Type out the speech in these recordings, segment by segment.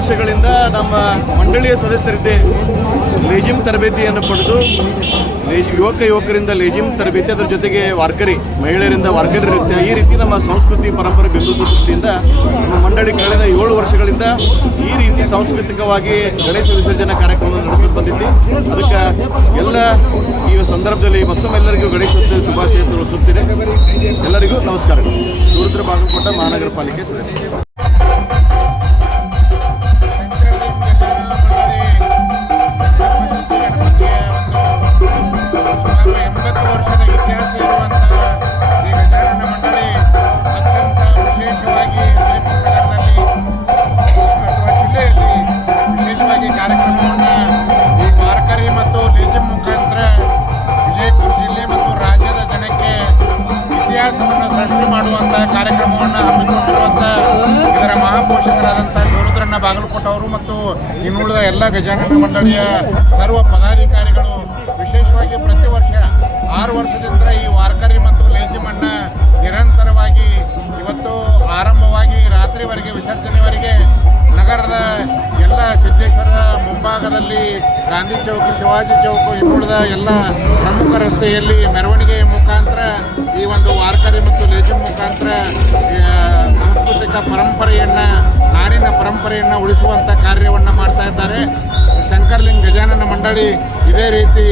ವರ್ಷಗಳಿಂದ ನಮ್ಮ ಮಂಡಳಿಯ ಸದಸ್ಯರಿದ್ದೇ ಲೇಜಿಮ್ ತರಬೇತಿಯನ್ನು ಪಡೆದು ಯುವಕರಿಂದ ಲೇಜಿಮ್ ತರಬೇತಿ, ಅದರ ಜೊತೆಗೆ ವಾರ್ಕರಿ, ಮಹಿಳೆಯರಿಂದ ವಾರ್ಕರಿ ನೃತ್ಯ, ಈ ರೀತಿ ನಮ್ಮ ಸಂಸ್ಕೃತಿ ಪರಂಪರೆ ಬಿಂಬಿಸುವ ದೃಷ್ಟಿಯಿಂದ ನಮ್ಮ ಮಂಡಳಿ ಕಳೆದ 7 ವರ್ಷಗಳಿಂದ ಈ ರೀತಿ ಸಾಂಸ್ಕೃತಿಕವಾಗಿ ಗಣೇಶ ವಿಸರ್ಜನಾ ಕಾರ್ಯಕ್ರಮವನ್ನು ನಡೆಸ್ಕೊಂಡು ಬಂದಿದ್ದೆ. ಅದಕ್ಕೆ ಎಲ್ಲ ಈ ಸಂದರ್ಭದಲ್ಲಿ ಮತ್ತೊಮ್ಮೆ ಎಲ್ಲರಿಗೂ ಗಣೇಶೋತ್ಸವ ಶುಭಾಶಯ ತಿಳಿಸುತ್ತೇನೆ. ಎಲ್ಲರಿಗೂ ನಮಸ್ಕಾರಗಳು. ಸೂರದ್ರ ಬಾಗಲಕೋಟೆ ಮಹಾನಗರ ಪಾಲಿಕೆ ಸದಸ್ಯ. ಸೃಷ್ಟಿ ಮಾಡುವಂಥ ಕಾರ್ಯಕ್ರಮವನ್ನು ಹಮ್ಮಿಕೊಂಡಿರುವಂಥ ಇದರ ಮಹಾಪೋಷಕರಾದಂಥ ಸೂರದ್ರಣ್ಣ ಬಾಗಲಕೋಟೆ ಅವರು ಮತ್ತು ಇನ್ನುಳಿದ ಎಲ್ಲ ಗಜಾನನ ಮಂಡಳಿಯ ಸರ್ವ ಪದಾಧಿಕಾರಿಗಳು ವಿಶೇಷವಾಗಿ ಪ್ರತಿ ವರ್ಷ 6 ವರ್ಷದಿಂದ ಈ ವಾರ್ಕರಿ ಮತ್ತು ಲೇಜಿಮನ್ನು ನಿರಂತರವಾಗಿ ಇವತ್ತು ಆರಂಭವಾಗಿ ರಾತ್ರಿವರೆಗೆ ವಿಸರ್ಜನೆವರೆಗೆ ನಗರದ ಎಲ್ಲ ಸಿದ್ದೇಶ್ವರ ಮುಂಭಾಗದಲ್ಲಿ ಗಾಂಧಿ ಚೌಕ, ಶಿವಾಜಿ ಚೌಕ, ಇನ್ನುಳಿದ ಎಲ್ಲ ಪ್ರಮುಖ ರಸ್ತೆಯಲ್ಲಿ ಮೆರವಣಿಗೆಯ ಮುಖಾಂತರ ಈ ಒಂದು ವಾರ್ಕರಿ ಮತ್ತು ಲೇಜಿಮ್ ಮುಖಾಂತರ ಸಾಂಸ್ಕೃತಿಕ ಪರಂಪರೆಯನ್ನು, ನಾಡಿನ ಪರಂಪರೆಯನ್ನು ಉಳಿಸುವಂಥ ಕಾರ್ಯವನ್ನು ಮಾಡ್ತಾ ಇದ್ದಾರೆ. ಶಂಕರಲಿಂಗ ಗಜಾನನ ಮಂಡಳಿ ಇದೇ ರೀತಿ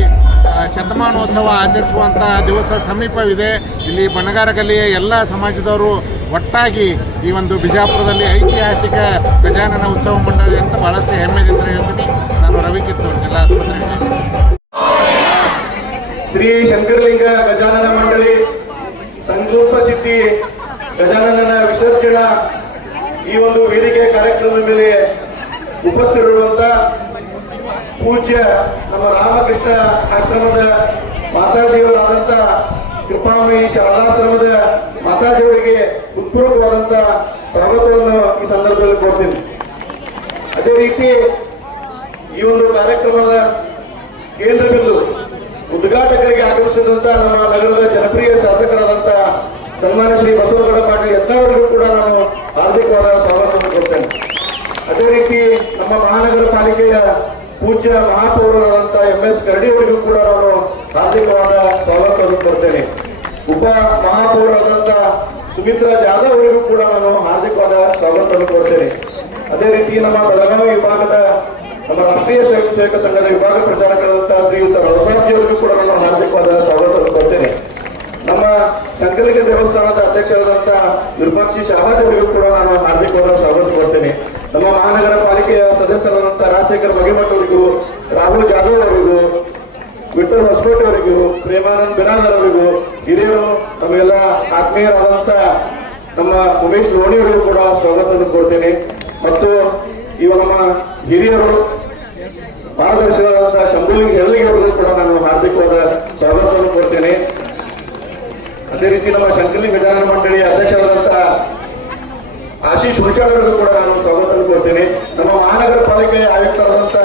ಶತಮಾನೋತ್ಸವ ಆಚರಿಸುವಂಥ ದಿವಸ ಸಮೀಪವಿದೆ. ಇಲ್ಲಿ ಬಣಗಾರ ಗಲ್ಲಿಯ ಎಲ್ಲ ಸಮಾಜದವರು ಒಟ್ಟಾಗಿ ಈ ಒಂದು ಬಿಜಾಪುರದಲ್ಲಿ ಐತಿಹಾಸಿಕ ಗಜಾನನ ಉತ್ಸವ ಮಂಡಳಿ ಅಂತ ಬಹಳಷ್ಟು ಹೆಮ್ಮೆದಿಂದ ಹೇಳ್ತೀನಿ. ನಾನು ರವಿ ಕಿತ್ತೂರು, ಜಿಲ್ಲಾ ಆಸ್ಪತ್ರೆ. ಶ್ರೀ ಶಂಕರಲಿಂಗ ಗಜಾನನ ಮಂಡಳಿ ಸಂಕಲ್ಪ ಸಿದ್ಧಿ ಗಜಾನನ ವಿಸರ್ಜನಾ ಈ ಒಂದು ವೇದಿಕೆ ಕಾರ್ಯಕ್ರಮದ ಮೇಲೆ ಉಪಸ್ಥಿತರಿರುವಂತ ಪೂಜ್ಯ ನಮ್ಮ ರಾಮಕೃಷ್ಣ ಆಶ್ರಮದ ಮಾತಾಜಿಯವರಾದಂಥ ಕೃಪಾಮಯಿ ಶಾರದಾಶ್ರಮದ ಮಾತಾಜಿಯವರಿಗೆ ಹೃತ್ಪೂರ್ವಕವಾದಂಥ ಸ್ವಾಗತವನ್ನು ಈ ಸಂದರ್ಭದಲ್ಲಿ ಕೊಡ್ತೀನಿ. ಅದೇ ರೀತಿ ಈ ಒಂದು ಕಾರ್ಯಕ್ರಮದ ಕೇಂದ್ರ ಬಿಂದು ಉದ್ಘಾಟಕರಿಗೆ ಆಗಮಿಸಿದಂಥ ನಮ್ಮ ನಗರದ ಜನಪ್ರಿಯ ಶಾಸಕರಾದಂಥ ಸನ್ಮಾನ್ಯ ಶ್ರೀ ಬಸವಗೌಡ ಪಾಟೀಲ್ ಯತ್ನಾವರಿಗೂ ಕೂಡ ನಾನು ಹಾರ್ದಿಕವಾದ ಸ್ವಾಗತವನ್ನು ಕೊಡ್ತೇನೆ. ಅದೇ ರೀತಿ ನಮ್ಮ ಮಹಾನಗರ ಪಾಲಿಕೆಯ ಪೂಜ್ಯ ಮಹಾಪೌರರಾದಂಥ MS ಕರಡಿ ಅವರಿಗೂ ಕೂಡ ನಾನು ಹಾರ್ದಿಕವಾದ ಸ್ವಾಗತವನ್ನು ಕೊಡ್ತೇನೆ. ಉಪ ಮಹಾಪೌರರಾದಂಥ ಸುಮಿತ್ರಾ ಜಾಧವ್ ಅವರಿಗೂ ಕೂಡ ನಾನು ಹಾರ್ದಿಕವಾದ ಸ್ವಾಗತವನ್ನು ಕೊಡ್ತೇನೆ. ಅದೇ ರೀತಿ ನಮ್ಮ ಬೆಳಗಾವಿ ವಿಭಾಗದ ನಮ್ಮ ರಾಷ್ಟ್ರೀಯ ಸ್ವಯಂ ಸೇವಕ ಸಂಘದ ವಿಭಾಗ ಪ್ರಚಾರಕರಾದಂಥ ಶ್ರೀಯುತ ರವಸಾಬ್ಜಿ ಅವರಿಗೂ ಕೂಡ ನಾನು ಹಾರ್ದಿಕವಾದ ಸ್ವಾಗತವನ್ನು ಕೊಡ್ತೇನೆ. ನಮ್ಮ ಶಂಕರಲಿಂಗ ದೇವಸ್ಥಾನದ ಅಧ್ಯಕ್ಷರಾದಂಥ ವಿರೂಪಾಕ್ಷಿ ಶಹಾದ್ ಅವರಿಗೂ ಕೂಡ ನಾನು ಹಾರ್ದಿಕವಾದ ಸ್ವಾಗತ ಕೊಡ್ತೇನೆ. ನಮ್ಮ ಮಹಾನಗರ ಪಾಲಿಕೆಯ ಸದಸ್ಯರಾದಂಥ ರಾಜಶೇಖರ್ ಮಗಿಮಠ್ ಅವರಿಗೂ, ರಾಹುಲ್ ಜಾಧವ್ ಅವರಿಗೂ, ವಿಠಲ್ ಹೊಸಕೋಟೆ ಅವರಿಗೂ, ಪ್ರೇಮಾನಂದ್ ಬಿರಾದರ್ ಅವರಿಗೂ, ಹಿರಿಯರು ನಮಗೆಲ್ಲ ಆತ್ಮೀಯರಾದಂಥ ನಮ್ಮ ಉಮೇಶ್ ಲೋಣಿ ಅವರಿಗೂ ಕೂಡ ಸ್ವಾಗತವನ್ನು ಕೊಡ್ತೇನೆ. ಮತ್ತು ಇವ ನಮ್ಮ ಹಿರಿಯರು ಮಾರ್ಗದರ್ಶಕರಾದಂಥ ಶಂಭುಲಿಂಗ ಹೆರಳಿಗೆ ಅವರಿಗೂ ಕೂಡ ನಾನು ಹಾರ್ದಿಕವಾದ ಸ್ವಾಗತವನ್ನು ಕೊಡ್ತೇನೆ. ಅದೇ ರೀತಿ ನಮ್ಮ ಶಂಕರಲಿಂಗ ಗಜಾನನ ಮಂಡಳಿಯ ಅಧ್ಯಕ್ಷರಾದಂಥ ಆಶೀಶ್ ಹುಷಾರ್ ಅವರಿಗೂ ಕೂಡ ನಾನು ಸ್ವಾಗತವನ್ನು ಕೊಡ್ತೇನೆ. ನಮ್ಮ ಮಹಾನಗರ ಪಾಲಿಕೆಯ ಆಯುಕ್ತರಾದಂಥ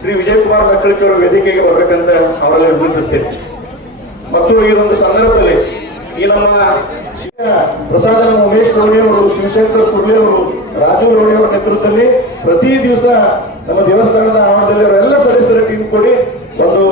ಶ್ರೀ ವಿಜಯಕುಮಾರ್ ಮೆಕ್ಕಳಿಕೆ ಅವರು ವೇದಿಕೆಗೆ ಬರಬೇಕಂತ ಅವರಲ್ಲಿ ವಿನಂತಿಸ್ತೇನೆ. ಮತ್ತು ಇದೊಂದು ಸಂದರ್ಭದಲ್ಲಿ ಈ ನಮ್ಮ ಪ್ರಸಾದ ಉಮೇಶ್ ಲೋಣಿ ಅವರು, ಶಿವಶಂಕರ್ ಕುರ್ಲಿ ಅವರು, ರಾಜು ಲೋಣಿ ಅವರ ನೇತೃತ್ವದಲ್ಲಿ ಪ್ರತಿ ದಿವಸ ನಮ್ಮ ದೇವಸ್ಥಾನದ ಆವರಣದಲ್ಲಿ ಅವರೆಲ್ಲ ಸದಸ್ಯರ ಟೀಮ್ ಕೊಡಿ ಒಂದು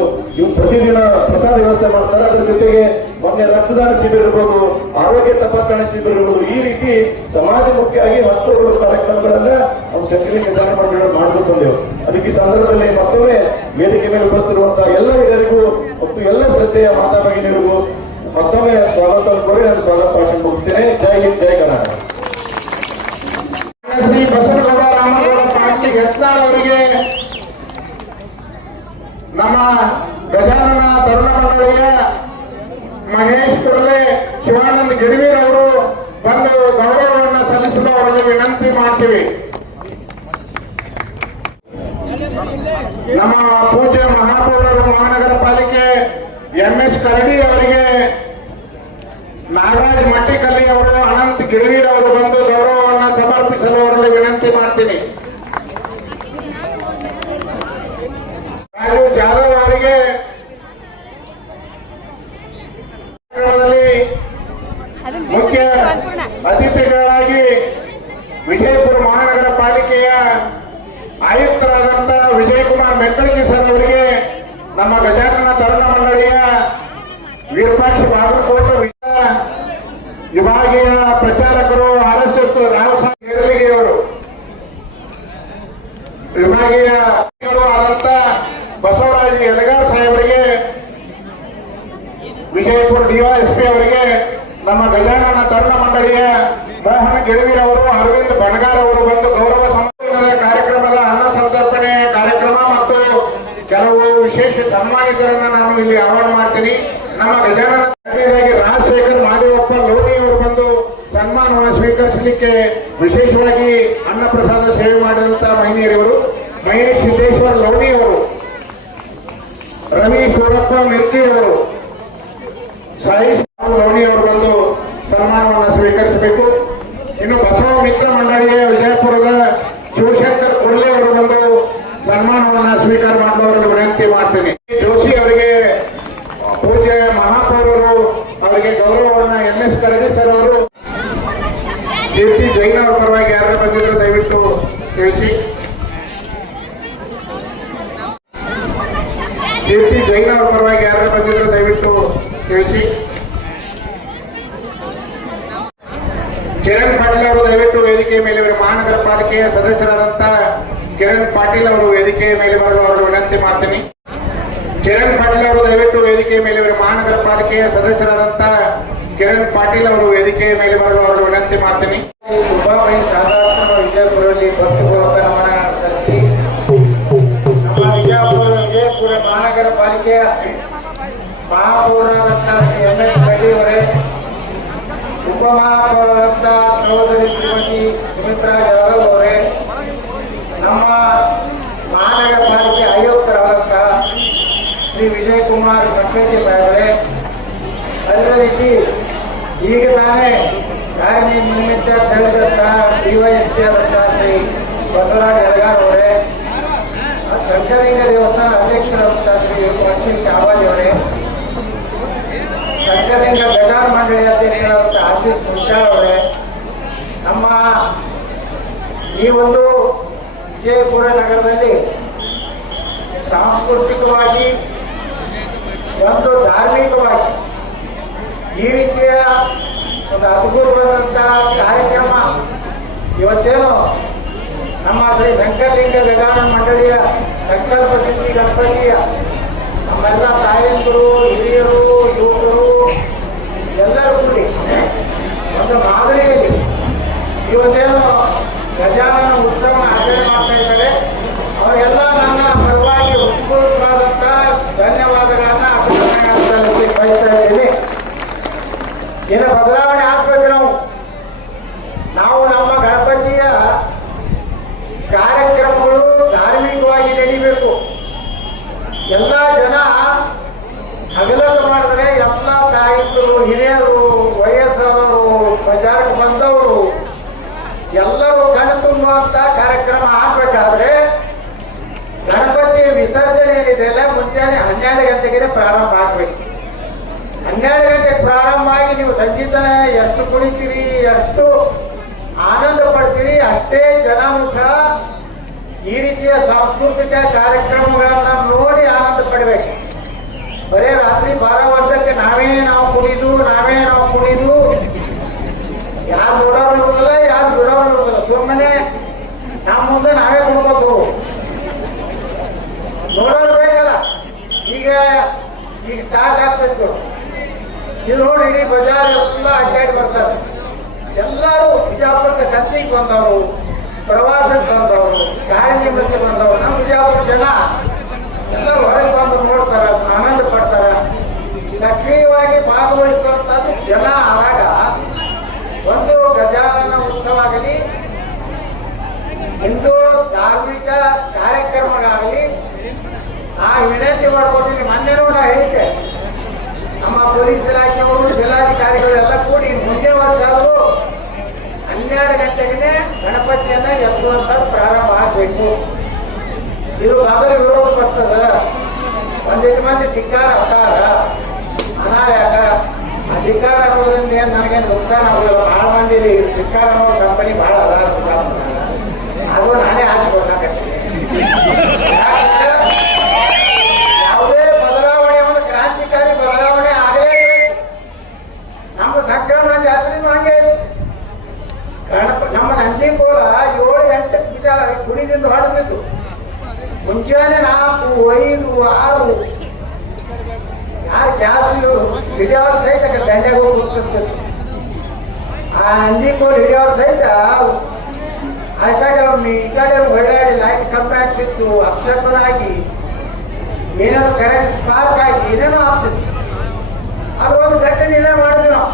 ಪ್ರತಿದಿನ ಪ್ರಸಾದ ವ್ಯವಸ್ಥೆ ಮಾಡ್ತಾರೆ. ಅದರ ಜೊತೆಗೆ ಮೊನ್ನೆ ರಕ್ತದಾನ ಶಿಬಿರ ಇರ್ಬೋದು, ಆರೋಗ್ಯ ತಪಾಸಣೆ ಶಿಬಿರ ಇರ್ಬೋದು, ಈ ರೀತಿ ಸಮಾಜಮುಖಿಯಾಗಿ 10 ಕಾರ್ಯಕ್ರಮಗಳನ್ನ ನಾವು ಶಂಕರಲಿಂಗ ಗಜಾನನ ಮಂಡಳಿ ಮಾಡ್ಕೊಂಡು ಬಂದೆವು. ಅದಕ್ಕೆ ಈ ಸಂದರ್ಭದಲ್ಲಿ ಮತ್ತೊಮ್ಮೆ ವೇದಿಕೆ ಮೇಲೆ ಉಪಸ್ಥಿತಿರುವಂತಹ ಎಲ್ಲ ಹಿರಿಯರಿಗೂ ಮತ್ತು ಎಲ್ಲ ಶ್ರದ್ಧೆಯ ಮಾತಾ ಭಗಿನಿಯರಿಗೂ ಮತ್ತೊಮ್ಮೆ ಸ್ವಾಗತವನ್ನು ಕೊಡಿ. ನಾನು ಸ್ವಾಗತ ಭಾಷಣ ಮುಗಿಸ್ತೇನೆ. ಜೈ ಹಿಂದ್, ಜೈ ಕರ್ನಾಟಕ. ಶ್ರೀ ಬಸವಗೌಡ ರಾಮಗೌಡ ಪಾಟೀಲ್ ಯತ್ನಾಳ್ ಅವರಿಗೆ ನಮ್ಮ ಗಜಾನನ ತರುಣ ಮಂಡಳಿಯ ಮಹೇಶ್ ಕುರ್ಲೆ, ಶಿವಾನಂದ್ ಗಿಡವೀರ್ ಅವರು ಬಂದು ಗೌರವವನ್ನು ಸಲ್ಲಿಸಲು ಅವರಲ್ಲಿ ವಿನಂತಿ ಮಾಡ್ತೀವಿ. ನಮ್ಮ ಪೂಜ್ಯ ಮಹಾಪೌರರು ಮಹಾನಗರ ಪಾಲಿಕೆ MS ಕರಡಿ ಅವರಿಗೆ ನಾಗರಾಜ್ ಮಟ್ಟಿಕಲ್ಲಿ ಅವರು, ಅನಂತ್ ಗಿಡವೀರ್ ಅವರು ಬಂದು ಗೌರವವನ್ನು ಸಮರ್ಪಿಸಲು ಅವರಲ್ಲಿ ವಿನಂತಿ ಮಾಡ್ತೀನಿ. ರಾಜು ಜಾಧವ್ ಅವರಿಗೆ ಮುಖ್ಯ ಅತಿಥಿಗಳಾಗಿ ವಿಜಯಪುರ ಮಹಾನಗರ ಪಾಲಿಕೆಯ ಆಯುಕ್ತರಾದಂತ ವಿಜಯಕುಮಾರ್ ಮೆಕ್ಕಳಿಗೆ ಸರ್ ಅವರಿಗೆ ನಮ್ಮ ಗಜಾನನ ತರುಣ ಮಂಡಳಿಯ ವಿರೂಪಾಕ್ಷ ಬಾಗಲಕೋಟೆ ವಿಭಾಗೀಯ ಪ್ರಚಾರಕರು RSS ರಾವಸಾಹೇಬ್ ಹೆರಲಿಗೆ ಅವರು, ವಿಭಾಗೀಯ ಆದಂತ ಬಸವರಾಜ ಯಲಗಾರ್ ಸಾಹೇಬರಿಗೆ, ವಿಜಯಪುರ DYSP ಅವರಿಗೆ, ನಮ್ಮ ಗಜಾನನ ತರುಣ ಮಂಡಳಿಯ ಮೋಹನ್ ಗಿಡವಿರ್ ಅವರು, ಅರವಿಂದ್ ಬಣಗಾರ್ ಅವರು ಬಂದು ಗೌರವ ಸಮಾರಂಭದ ಕಾರ್ಯಕ್ರಮದ ಅನ್ನ ಸಂತರ್ಪಣೆ ಕಾರ್ಯಕ್ರಮ ಮತ್ತು ಕೆಲವು ವಿಶೇಷ ಸನ್ಮಾನಿತರನ್ನ ನಾನು ಇಲ್ಲಿ ಆಹ್ವಾನ ಮಾಡ್ತೀನಿ. ನಮ್ಮ ಗಜಾನನ ರಾಜಶೇಖರ್ ಮಾದೇವಪ್ಪ ಲೋನಿ ಅವರು ಬಂದು ಸನ್ಮಾನವನ್ನು ಸ್ವೀಕರಿಸಲಿಕ್ಕೆ ವಿಶೇಷವಾಗಿ ಅನ್ನ ಪ್ರಸಾದ ಸೇವೆ ಮಾಡಿದಂತಹ ಮಹಿಳೆಯರು, ಮಹೇಶ್ ಸಿದ್ದೇಶ್ವರ್ ಲೋನಿ ಅವರು, ರವಿ ಸೂರಪ್ಪ ಮಿರ್ಜಿ ಅವರು, ಸಾಯಿ ಲೋಣಿ ಅವರು ಬಂದು ಸನ್ಮಾನವನ್ನು ಸ್ವೀಕರಿಸಬೇಕು. ಇನ್ನು ಬಸವ ಮಿತ್ರ ಮಂಡಳಿಯ ವಿಜಯಪುರದ ಶಿವಶಂಕರ್ ಕೊಡ್ಲೆ ಅವರು ಬಂದು ಸನ್ಮಾನವನ್ನು ಸ್ವೀಕಾರ ಮಾಡುವವರಿಗೆ ವಿನಂತಿ ಮಾಡ್ತೀನಿ. ಜೋಶಿ ಅವರಿಗೆ, ಪೂಜ್ಯ ಮಹಾಪೌರರು ಅವರಿಗೆ ಗೌರವವನ್ನು MS ಕರಡಿ ಸರ್ ಅವರು, JP ಜೈನ್ ಅವರ ಪರವಾಗಿ ಯಾರು ಬಂದಿದ್ರು ದಯವಿಟ್ಟು ತಿಳಿಸಿ. JP ಜೈನ್ ಅವರ ಪರವಾಗಿ ಯಾರು ಬಂದಿದ್ರು ದಯವಿಟ್ಟು ತಿಳಿಸಿ. ಕಿರಣ್ ಪಾಟೀಲ್ ಅವರು ದಯವಿಟ್ಟು ವೇದಿಕೆ ಮೇಲೆ, ಮಹಾನಗರ ಪಾಲಿಕೆಯ ಸದಸ್ಯರಾದಂತ ಕಿರಣ್ ಪಾಟೀಲ್ ಅವರು ವೇದಿಕೆಯ ಮೇಲೆ ಬರಲು ಅವರು ವಿನಂತಿ ಮಾಡ್ತೀನಿ. ಕಿರಣ್ ಪಾಟೀಲ್ ಅವರು ದಯವಿಟ್ಟು ವೇದಿಕೆಯ ಮೇಲೆ, ಮಹಾನಗರ ಪಾಲಿಕೆಯ ಸದಸ್ಯರಾದಂತ ಕಿರಣ್ ಪಾಟೀಲ್ ಅವರು ವೇದಿಕೆಯ ಮೇಲೆ ಬರಲು ಅವರು ವಿನಂತಿ ಮಾಡ್ತೀನಿ. ಉಪಾಮಯಿ ಸಾಧಾರಣ ವಿಜಯಪುರದಲ್ಲಿ ಭಕ್ತಪೂರ್ವಕ ನಮನ ಸಲ್ಲಿಸಿ ನಮ್ಮ ವಿಜಯಪುರ ಮಹಾನಗರ ಪಾಲಿಕೆಯ ಮಹಾಪೌರರಾದಂತ MS ಕರಡಿ ಅವರೇ, ಉಪಮಹಾಪೌರರಾದಂತ ಸಹೋದರಿ ಶ್ರೀಮತಿ ಸುಮಿತ್ರಾ ಜಾಧವ್ ಅವರೇ, ನಮ್ಮ ಮಹಾನಗರ ಪಾಲಿಕೆ ಆಯುಕ್ತರಾದಂತ ಶ್ರೀ ವಿಜಯಕುಮಾರ್ ಮೆಕ್ಕಳಿಗೆ ಸಾಹೇಬರೇ, ಅದೇ ರೀತಿ ಈಗ ತಾನೇ ಕಾರ್ಯನಿಮಿತ್ತ ತೆರಳಿದಂತ DYSP ಆದಂತ ಶ್ರೀ ಬಸವರಾಜ ಯಲಗಾರ್ ಅವರೇ, ಶಂಕರಲಿಂಗ ದೇವಸ್ಥಾನ ಅಧ್ಯಕ್ಷರಾದಂತ ಶ್ರೀ ವಶಿ ಶಾಬಾಜ್ ಅವರೇ, ಶಂಕರಲಿಂಗ ಗಜಾನ ಮಂಡಳಿ ಅಧ್ಯಕ್ಷರಾದಂತ ಆಶೀಶ್ ಮುಚ್ಚಾಳ್ ಅವರೇ, ನಮ್ಮ ಈ ಒಂದು ವಿಜಯಪುರ ನಗರದಲ್ಲಿ ಸಾಂಸ್ಕೃತಿಕವಾಗಿ ಒಂದು ಧಾರ್ಮಿಕವಾಗಿ ಈ ರೀತಿಯ ಒಂದು ಅದ್ಭುತವಾದಂತಹ ಕಾರ್ಯಕ್ರಮ ಇವತ್ತೇನು ನಮ್ಮ ಶ್ರೀ ಶಂಕರಲಿಂಗ ಗಜಾನನ ಮಂಡಳಿಯ ಸಂಕಲ್ಪ ಸಿದ್ಧಿ ಗಣಪತಿಯ ನಮ್ಮೆಲ್ಲ ತಾಯಂದಿರು, ಹಿರಿಯರು, ಯುವಕರು ಎಲ್ಲರೂ ಕೂಡಿ ಒಂದು ಮಾದರಿಯಲ್ಲಿ ಇವತ್ತೇನು ಗಜಾನನ ಉತ್ಸವ ಆಚರಣೆ ಮಾಡ್ತಾ ಇದ್ದಾರೆ. ಅವರೆಲ್ಲ ನನ್ನ ಪರವಾಗಿ ಉತ್ಪೂರ್ವವಾದಂಥ ಧನ್ಯವಾದಗಳನ್ನ ಅಭಿನಂದನೆಗಳನ್ನು ಬಯಸ್ತಾ ಇದ್ದೀನಿ. ಏನು ಬದಲಾವಣೆ ಆಗ್ಬೇಕು, ನಾವು ನಮ್ಮ ಗಣಪತಿಯ ಕಾರ್ಯಕ್ರಮಗಳು ಧಾರ್ಮಿಕವಾಗಿ ನಡೀಬೇಕು. ಎಲ್ಲ ಜನ ಹಗಲನ್ನು ಮಾಡಿದ್ರೆ ಎಲ್ಲ ತಾಯಿಗಳು, ಹಿರಿಯರು, ವಯಸ್ಸಾದವರು, ಬಜಾರ್ಗೆ ಬಂದವರು ಎಲ್ಲರೂ ಕಣ್ಣು ತುಂಬುವಂತ ಕಾರ್ಯಕ್ರಮ ಆಗ್ಬೇಕಾದ್ರೆ ಗಣಪತಿ ವಿಸರ್ಜನೆ ಏನಿದೆಯಲ್ಲ ಮುಂಜಾನೆ 12 ಗಂಟೆಗೆ ಪ್ರಾರಂಭ ಆಗ್ಬೇಕು. 12 ಗಂಟೆಗೆ ಪ್ರಾರಂಭ ಆಗಿ ನೀವು ಸಂಗೀತ ಎಷ್ಟು ಕುಣಿತೀರಿ, ಎಷ್ಟು ಆನಂದ ಪಡ್ತೀರಿ, ಅಷ್ಟೇ ಜನರು ಸಹ ಈ ರೀತಿಯ ಸಾಂಸ್ಕೃತಿಕ ಕಾರ್ಯಕ್ರಮಗಳನ್ನ ನೋಡಿ ಆನಂದ ಪಡಬೇಕು. ಬರೇ ರಾತ್ರಿ 12 ವರ್ಷಕ್ಕೆ ನಾವು ಕುಣಿದು ಯಾರು ನೋಡೋರು ಇರುವುದಿಲ್ಲ, ಯಾರು ಬಿಡೋರು ಇರುವುದಿಲ್ಲ. ಸುಮ್ಮನೆ ನಮ್ಮ ಮುಂದೆ ನಾವೇ ಕುಣ್ಬೋದು, ನೋಡೋರು ಬೇಕಲ್ಲ. ಈಗ ಸ್ಟಾರ್ಟ್ ಆಗ್ತಿತ್ತು ಇದು ನೋಡಿ, ಇಡೀ ಬಜಾರ್ ಎಲ್ಲ ಅಡ್ಡಾಡಿ ಬರ್ತಾರೆ. ಎಲ್ಲರೂ ಬಿಜಾಪುರಕ್ಕೆ ಸಂತಿಗೆ ಬಂದವರು, ಪ್ರವಾಸಕ್ಕೆ ಬಂದವರು, ಕಾರ್ಯನಿಮಿತ್ತ ಬಂದವರು, ನಮ್ಮ ಬಿಜಾಪುರ ಜನ ಎಲ್ಲರೂ ಹೊರಗೆ ಬಂದು ನೋಡ್ತಾರ, ಆನಂದ ಪಡ್ತಾರ. ಸಕ್ರಿಯವಾಗಿ ಭಾಗವಹಿಸುವಂತದ್ದು ಜನ ಆದಾಗ ಒಂದು ಗಜಾನನ ಉತ್ಸವ ಆಗಲಿ, ಹಿಂದೂ ಧಾರ್ಮಿಕ ಕಾರ್ಯಕ್ರಮಗಳಾಗಲಿ, ಆ ವಿನಂತಿ ಮಾಡ್ಕೊತೀನಿ. ಮೊನ್ನೆನೂ ನಾ ಹೇಳಿದ್ದೆ, ನಮ್ಮ ಪೊಲೀಸ್ ಇಲಾಖೆಯವರು, ಜಿಲ್ಲಾಧಿಕಾರಿಗಳು ಎಲ್ಲ ಕೂಡಿ ಮುಂದೆ ವರ್ಷ ಆದರೂ 12 ಗಂಟೆಗೆ ಗಣಪತಿಯನ್ನ ಎತ್ತುವಂಥದ್ದು ಪ್ರಾರಂಭ ಆಗಬೇಕು. ಇದು ಮೊದಲು ವಿರೋಧ ಬರ್ತದ, ಒಂದಿಷ್ಟು ಮಂದಿ ಧಿಕ್ಕಾರ ಅವತಾರ ಅನಾಯಕ. ಅಧಿಕಾರ ಅನ್ನೋದ್ರಿಂದ ಏನು ನನಗೇನು ನುಕ್ಸಾನ ಆಗೋದಿಲ್ಲ. ಭಾಳ ಮಂದಿ ಧಿಕ್ಕಾರ ಅನ್ನೋ ಕಂಪನಿ ಭಾಳ ಅದಾರ, ಅದು ನಾನೇ ಆಸೆ ಕೊಡ್ಲಾಕತ್ತೀನಿ. ಹಿಂದಿಂದ ಹೊಡೆದಿದ್ದು ಮುಂಜಾನೆ 4, 5, 6 ಯಾರು ಗ್ಯಾಸ್ ಹಿಡಿಯೋರು ಸಹಿತ ದಂಡೆಗೆ ಹೋಗಿ ಕೂತಿರ್ತಿದ್ರು. ಆ ಹಂದಿಕೋಲ್ ಹಿಡಿಯೋರು ಸಹಿತ ಆ ಕಡೆ ಹೊಳ್ಳಾಡಿ ಲೈಟ್ ಕಂಬ ಆಗ್ತಿತ್ತು, ಅಪಶಕುನಾಗಿ ಏನೇನೋ ಕರೆಂಟ್ ಸ್ಪಾರ್ಕ್ ಆಗಿ ಏನೇನೋ ಆಗ್ತಿತ್ತು. ಅದು ಒಂದು ಘಟನೆ ಇಲ್ಲೇ ಮಾಡಿದ್ವಿ ನಾವು